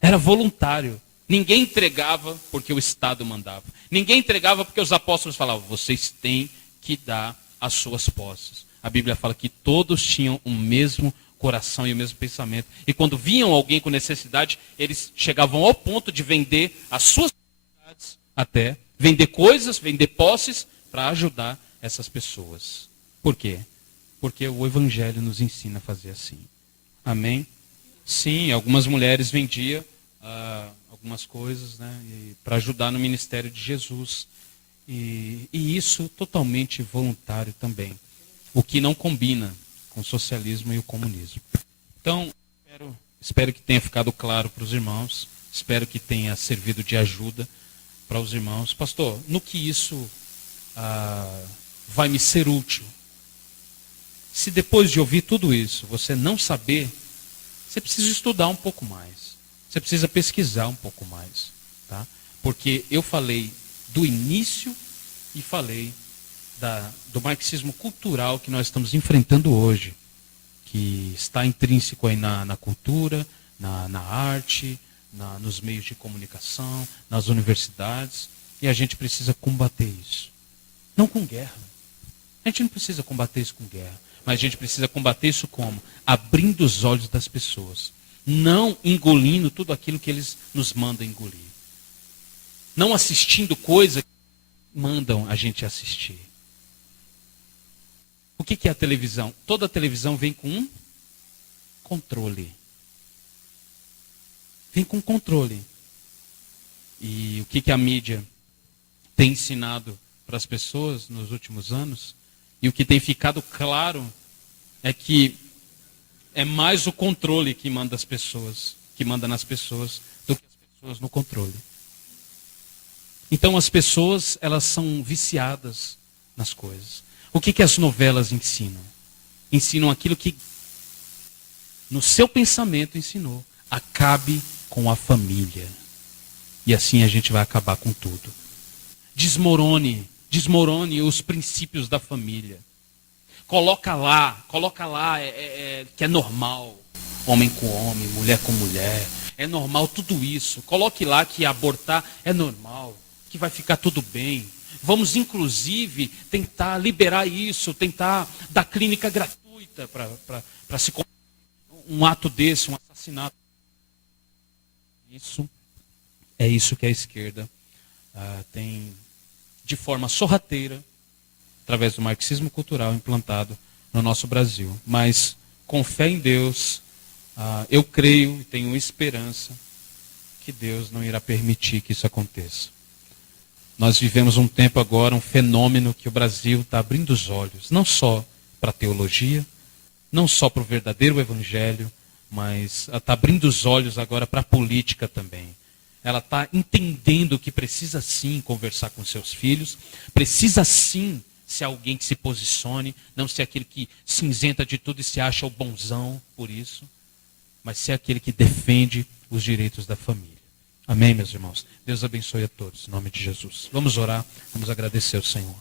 Era voluntário. Ninguém entregava porque o Estado mandava. Ninguém entregava porque os apóstolos falavam, vocês têm que dar as suas posses. A Bíblia fala que todos tinham o mesmo coração e o mesmo pensamento. E quando viam alguém com necessidade, eles chegavam ao ponto de vender as suas necessidades, até vender coisas, vender posses, para ajudar essas pessoas. Por quê? Porque o Evangelho nos ensina a fazer assim. Amém? Sim, algumas mulheres vendiam algumas coisas, né, para ajudar no ministério de Jesus. E isso totalmente voluntário também. O que não combina com o socialismo e o comunismo. Então, espero que tenha ficado claro para os irmãos. Espero que tenha servido de ajuda para os irmãos. Pastor, no que isso vai me ser útil? Se depois de ouvir tudo isso, você não saber, você precisa estudar um pouco mais. Você precisa pesquisar um pouco mais. Tá? Porque eu falei do início e falei do marxismo cultural que nós estamos enfrentando hoje, que está intrínseco aí na cultura, na arte, nos meios de comunicação, nas universidades, e a gente precisa combater isso. Não com guerra. A gente não precisa combater isso com guerra, mas a gente precisa combater isso como? Abrindo os olhos das pessoas, não engolindo tudo aquilo que eles nos mandam engolir. Não assistindo coisa que mandam a gente assistir. O que é a televisão? Toda televisão vem com um controle. Vem com controle. E o que a mídia tem ensinado para as pessoas nos últimos anos, e o que tem ficado claro é que é mais o controle que manda as pessoas, que manda nas pessoas, do que as pessoas no controle. Então as pessoas, elas são viciadas nas coisas. O que as novelas ensinam? Ensinam aquilo que no seu pensamento ensinou. Acabe com a família. E assim a gente vai acabar com tudo. Desmorone os princípios da família. Coloca lá que é normal. Homem com homem, mulher com mulher. É normal tudo isso. Coloque lá que abortar é normal. Que vai ficar tudo bem. Vamos, inclusive, tentar liberar isso, tentar dar clínica gratuita para se cometer um ato desse, um assassinato. É isso que a esquerda tem, de forma sorrateira, através do marxismo cultural implantado no nosso Brasil. Mas, com fé em Deus, eu creio e tenho esperança que Deus não irá permitir que isso aconteça. Nós vivemos um tempo agora, um fenômeno que o Brasil está abrindo os olhos, não só para a teologia, não só para o verdadeiro evangelho, mas ela está abrindo os olhos agora para a política também. Ela está entendendo que precisa sim conversar com seus filhos, precisa sim ser alguém que se posicione, não ser aquele que se isenta de tudo e se acha o bonzão por isso, mas ser aquele que defende os direitos da família. Amém, meus irmãos? Deus abençoe a todos, em nome de Jesus. Vamos orar, vamos agradecer ao Senhor.